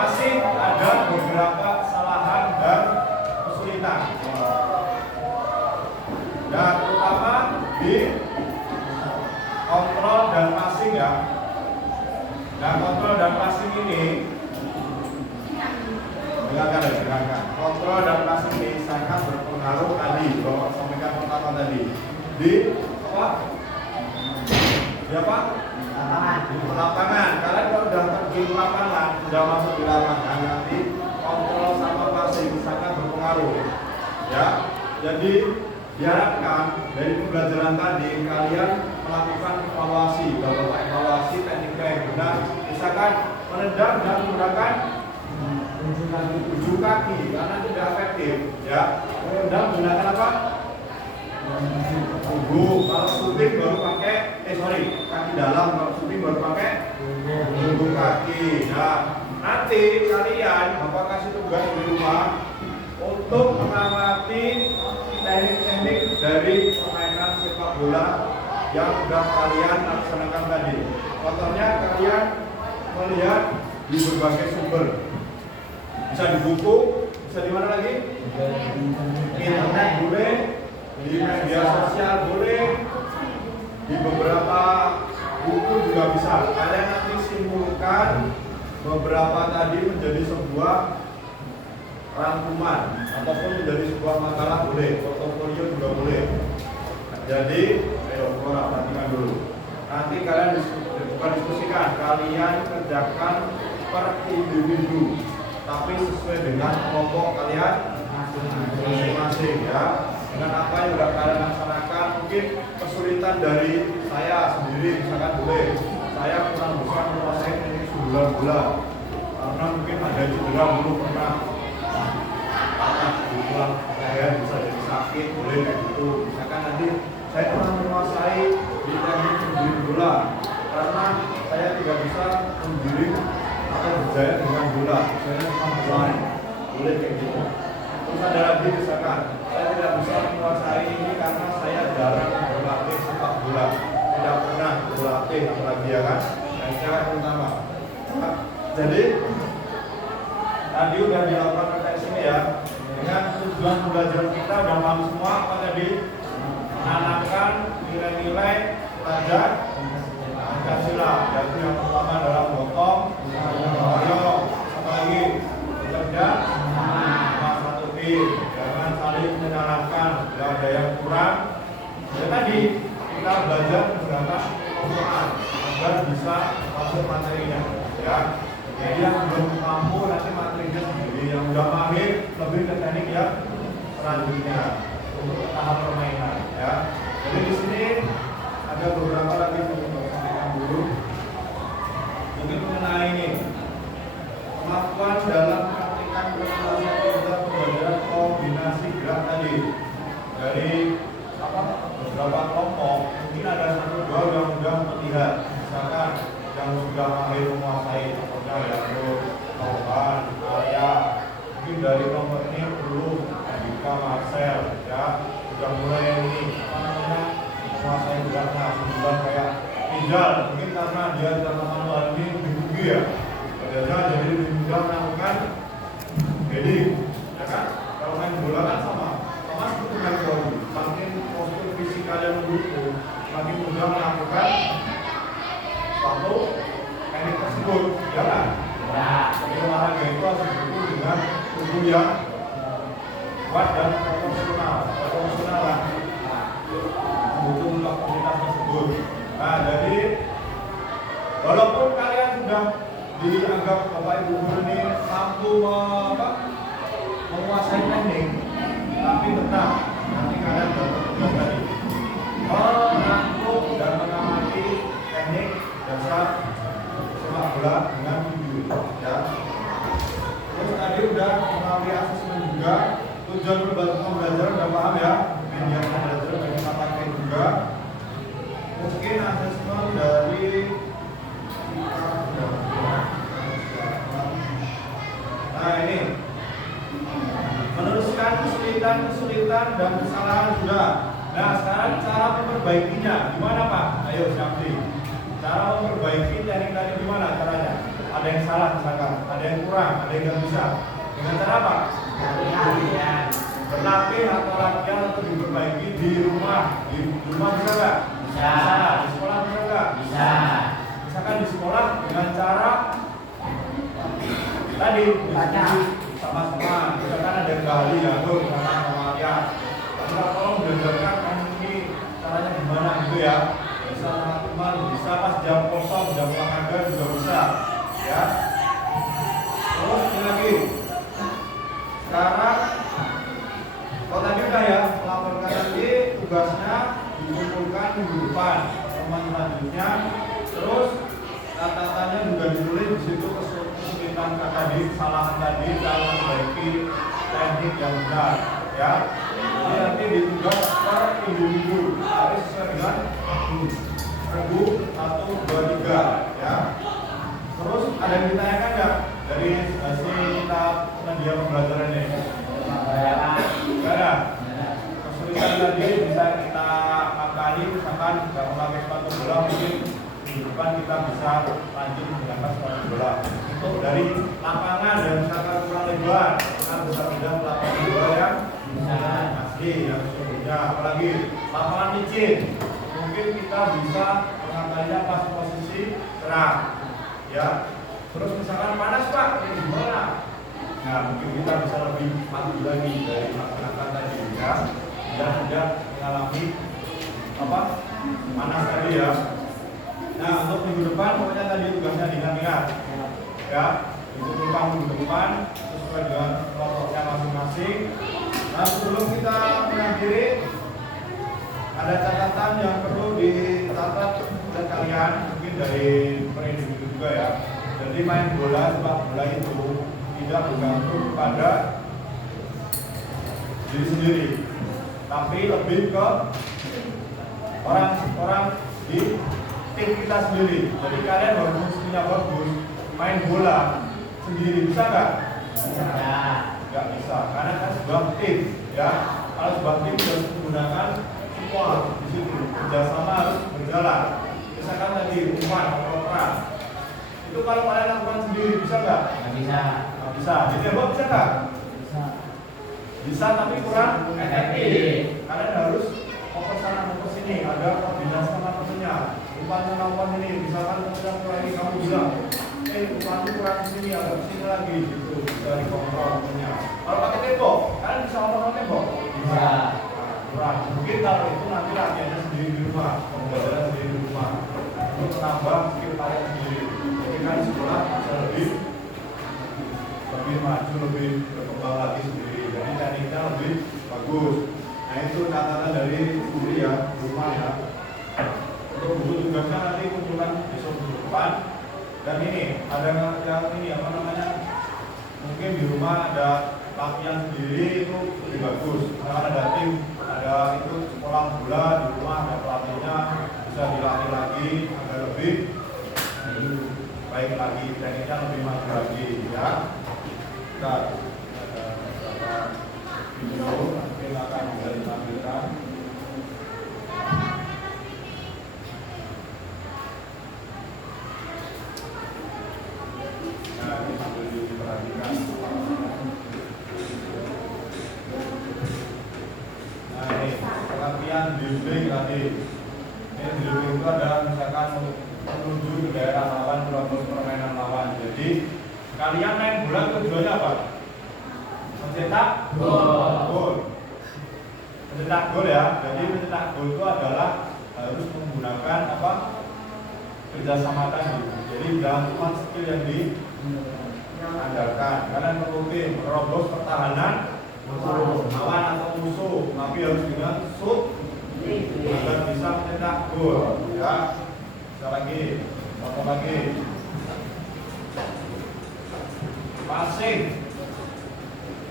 masih ada beberapa kesalahan dan kesulitan. Dan terutama di kontrol dan passing ya. Nah, kontrol dan passing ini dengarkan. Kontrol dan passing ini sangat berpengaruh tadi, Bapak sampaikan pertama tadi. Di apa? Di apa? Di lapangan. Kalian kalau sudah terjun di lapangan, sudah masuk di lapangan, nanti kontrol sama passing sangat berpengaruh. Ya, jadi diharapkan dari pembelajaran tadi kalian melakukan evaluasi, evaluasi tekniknya yang benar. Misalkan menendang dan menggunakan ujung kaki karena tidak efektif. Ya, menendang menggunakan apa? Punggung. Kalau shooting baru pakai kaki dalam. Kalau shooting baru pakai punggung kaki. Nah, nanti kalian Bapak kasih tugas di rumah untuk mengamati teknik-teknik dari permainan sepak bola yang sudah kalian laksanakan tadi. Contohnya kalian melihat di berbagai sumber. Bisa di buku, bisa di mana lagi? Internet boleh, di media sosial boleh, di beberapa buku juga bisa. Kalian nanti simpulkan beberapa tadi menjadi sebuah rangkuman ataupun menjadi sebuah makalah boleh, portofolio juga boleh. Jadi, ayo perhatikan dulu. Nanti kalian bukan diskusikan, kalian kerjakan per individu, tapi sesuai dengan kelompok kalian masing-masing ya. Dengan apa yang sudah kalian laksanakan, mungkin kesulitan dari saya sendiri misalkan boleh. Saya kurang bisa menguasai teknik bulan-bulan karena mungkin ada cedera dulu pernah bulan saya bisa jadi sakit, boleh kayak gitu. Misalkan nanti saya kurang menguasai di teknik menggiring bola karena saya tidak bisa menggiring atau berjaya dengan bola, saya cuma bermain, boleh kayak gitu. Terus ada lagi misalkan saya tidak bisa menguasai ini karena saya jarang berlatih sepak bola, tidak pernah berlatih apalagi ya kan. Yang cewek pertama. Jadi tadi udah dilakukan refleksi ini ya. Dengan tujuan pembelajaran kita udah paham semua apa tadi? Menanamkan nilai-nilai pelajar Pancasila. Yaitu yang pertama adalah gotong royong, apa lagi? Cerdas, sama satu tim. Jangan saling menyalahkan. Tidak ada yang kurang. Dan tadi kita belajar beberapa penggunaan agar bisa masuk materinya. Ya. Jadi yang belum mampu nanti materinya sendiri, yang udah mahir lebih ke teknik ya selanjutnya untuk tahap permainan ya. Jadi di sini ada beberapa lagi yang kita sampaikan dulu. Mungkin mengenai ini kemampuan dalam praktikan prestasi kita pembelajaran kombinasi gerak tadi dari beberapa kelompok. Mungkin ada satu dua yang sudah melihat, misalkan yang sudah mahir menguasai contohnya ya terus korban area. Mungkin dari kelompok ini perlu Dika Marcel ya sudah mulai ini apa namanya menguasai geraknya sudah kayak Rizal, mungkin karena dia dalam manual ini lebih tinggi ya jadi lebih mudah melakukan heading ya kan. Kalau main bola kan sama seperti main bola, makin postur fisikalnya mendukung makin mudah melakukan suatu teknik tersebut ya kan. Jadi olahraga itu harus didukung dengan tubuh yang kuat dan proporsional lah mendukung aktivitas tersebut. Nah jadi walaupun kalian sudah dianggap Bapak Ibu guru ini mampu menguasai teknik, tapi tetap nanti kalian bertugas tadi merangkum dan mengamati teknik dasar sepak bola dengan video ya. Terus tadi udah melalui asesmen juga, tujuan pembelajaran udah paham ya, media pembelajaran bagaimana pakai juga. Mungkin asesmen dari nah ini meneruskan kesulitan dan kesalahan sudah. Nah sekarang cara memperbaikinya gimana Pak? Ayo Syafri. Cara memperbaiki teknik tadi gimana caranya? Ada yang salah misalkan, ada yang kurang, ada yang nggak bisa. Dengan cara apa? Berlatih atau latihan atau diperbaiki di rumah. Di rumah bisa nggak? Bisa. Di sekolah bisa nggak? Bisa. Misalkan di sekolah dengan cara tadi diskusi sama-sama. Misalkan ada yang ahli ya, sama ya. Kita tolong belajarkan ini caranya gimana gitu ya. Bisa teman-teman, bisa pas jam kosong, jam olahraga juga bisa ya. Terus ini lagi sekarang kalau tadi udah ya melaporkan tadi tugasnya dikumpulkan minggu depan teman selanjutnya. Terus catatannya juga ditulis di situ kesulitan tadi, kesalahan tadi, cara memperbaiki teknik yang benar ya. Jadi nanti ditugas per individu harus sesuai dengan regu 1, 2, 3 ya. Terus ada yang ditanyakan nggak dari hasil kita media pembelajaran ini? Nggak ada. Kesulitan tadi bisa kita akali, misalkan nggak memakai sepatu bola, mungkin di depan kita bisa lanjut menggunakan sepatu bola. Itu dari lapangan dan misalkan kurang lebar, kita bisa pindah ke lapangan bola yang asli yang sesungguhnya. Apalagi lapangan licin, mungkin kita bisa mengakalinya pas posisi cerah. Ya, terus misalkan panas Pak, ini gimana? Nah, mungkin kita bisa lebih maju lagi dari masyarakat tadi ya, dan tidak mengalami panas tadi ya. Nah, untuk minggu depan pokoknya tadi tugasnya diingat-ingat ya, untuk minggu depan sesuai dengan kelompoknya masing-masing. Nah, sebelum kita mengakhiri, ada catatan yang perlu dicatat oleh kalian, mungkin dari per individu juga ya. Jadi main bola, sepak bola itu tidak bergantung pada diri sendiri, tapi lebih ke orang-orang di tim kita sendiri. Jadi kalian walaupun punya bagus, main bola sendiri bisa nggak? Nggak bisa, karena kan sebuah tim ya. Kalau sebuah tim harus menggunakan support di situ, kerjasama harus berjalan. Misalkan tadi umpan atau perang, itu kalau kalian lakukan sendiri bisa nggak? Nggak bisa. Nggak bisa. Jadi apa bisa nggak? Bisa. Bisa tapi kurang efektif. Kalian harus fokus sana fokus sini, ada koordinasi sama temennya. Umpan sama umpan ini, misalkan temennya kurang ini kamu bilang, umpan kurang sini, ada sini lagi, gitu. Bisa dikontrol temennya. Kalau pakai tembok, kalian bisa kontrol tembok? Bisa. Kurang. Mungkin kalau itu nanti latihannya sendiri di rumah, pembelajaran sendiri di rumah, untuk menambah skill kalian sendiri. Jadi kan di sekolah bisa lebih maju, lebih berkembang lagi sendiri. Jadi tekniknya lebih bagus. Nah itu catatan dari guru ya, rumah ya. Untuk buku tugasnya nanti kumpulkan besok minggu depan. Dan ini ada yang ini apa namanya? Mungkin di rumah ada latihan sendiri itu lebih bagus. Karena ada tim, ada itu sekolah bola di rumah ada pelatihnya, bisa dilatih lagi agar lebih baik lagi, tekniknya lebih maju lagi ya. Kita ada beberapa video latihan dribbling tadi. Ini dribbling itu ada misalkan menuju ke daerah lawan, merobos permainan lawan. Jadi kalian main bola tujuannya apa? Mencetak gol. Mencetak gol ya. Jadi mencetak gol itu adalah harus menggunakan apa? Kerjasama tadi. Jadi jangan cuma skill yang diandalkan. Kalian perlu tim merobos pertahanan lawan atau musuh, tapi harus dengan shoot agar bisa mencetak gol. Ya. Sekali lagi, contoh lagi. Passing.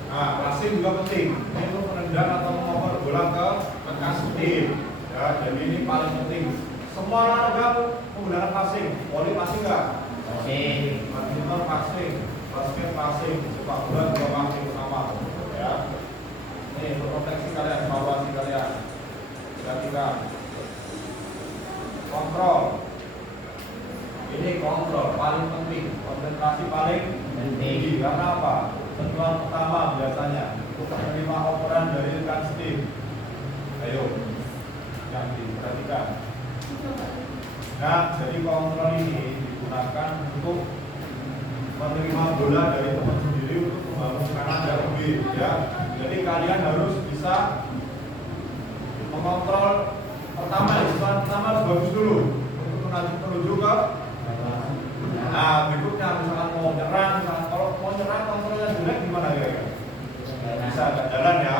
Nah, passing juga penting. Ini untuk menendang atau mengoper bola ke bekas tim. Ya, jadi ini paling penting. Semua olahraga menggunakan passing. Voli passing enggak? Badminton passing, basket passing, sepak bola juga passing sama. Ya. Ini untuk proteksi kalian, evaluasi kalian. Perhatikan. Kontrol. Ini kontrol paling penting, konsentrasi paling tinggi. Karena apa? Sentuhan pertama biasanya menerima operan dari rekan tim. Ayo, yang diperhatikan. Nah, jadi kontrol ini digunakan untuk menerima bola dari teman sendiri untuk membangun kanan dan kiri. Ya, jadi kalian harus bisa mengontrol pertama. Sentuhan pertama harus bagus dulu untuk menuju ke. Nah, berikutnya misalkan mau nyerang, kalau mau nyerang kontrolnya jelek gimana kira-kira? Bisa nggak jalan ya?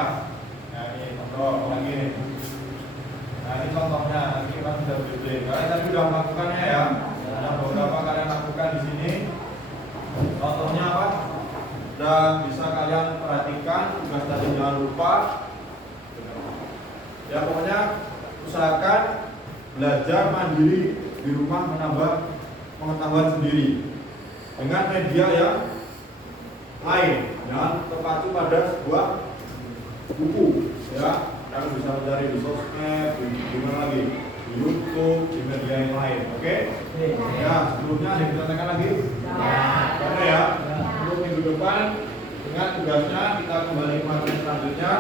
Nah, ini kontrol lagi nih. Nah, ini contohnya, nanti kita sudah berdiri. Kalian tadi sudah melakukannya ya. Ada beberapa kalian lakukan di sini. Contohnya apa? Dan bisa kalian perhatikan, tugas tadi jangan lupa. Ya pokoknya usahakan belajar mandiri di rumah, menambah pengetahuan sendiri dengan media yang lain, jangan terpacu pada sebuah buku. Ya, kalian bisa mencari di sosmed, di mana lagi, di YouTube, di media yang lain. Oke? Ya, sebelumnya ada yang ditanyakan lagi? Oke ya. Untuk minggu depan dengan tugasnya kita kembali ke materi selanjutnya.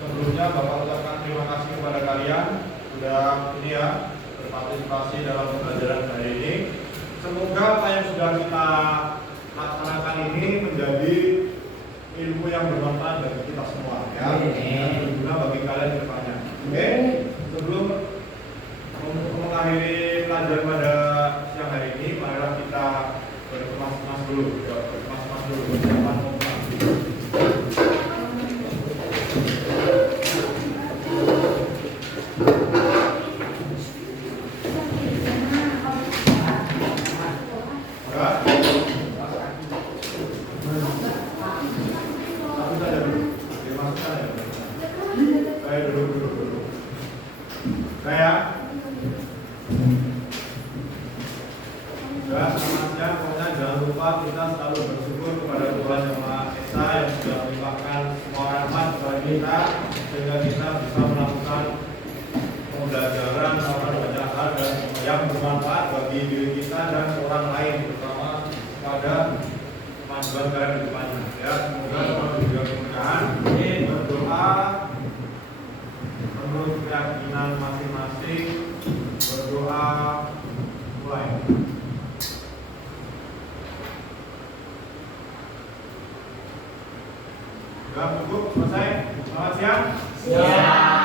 Sebelumnya Bapak ucapkan terima kasih kepada kalian sudah ini ya berpartisipasi dalam pembelajaran hari ini. Semoga apa yang sudah kita laksanakan ini menjadi ilmu yang bermanfaat bagi kita semua ya. Berguna bagi kalian ke depannya. Oke? Sebelum mengakhiri pelajaran pada siang hari ini, marilah kita berkemas-kemas dulu. Berkemas-kemas dulu. Persiapan pembukaan. Kita selalu bersyukur kepada Tuhan Yang Maha Esa yang sudah melimpahkan semua rahmat kepada kita sehingga kita bisa melakukan pembelajaran sama banyak hal yang bermanfaat bagi diri kita dan orang lain, terutama pada kemajuan kalian di depannya. Ya, semoga Tuhan memberikan keberkahan. Berdoa menurut keyakinan masing-masing. Berdoa mulai. Sudah cukup selesai. Selamat siang. Siang.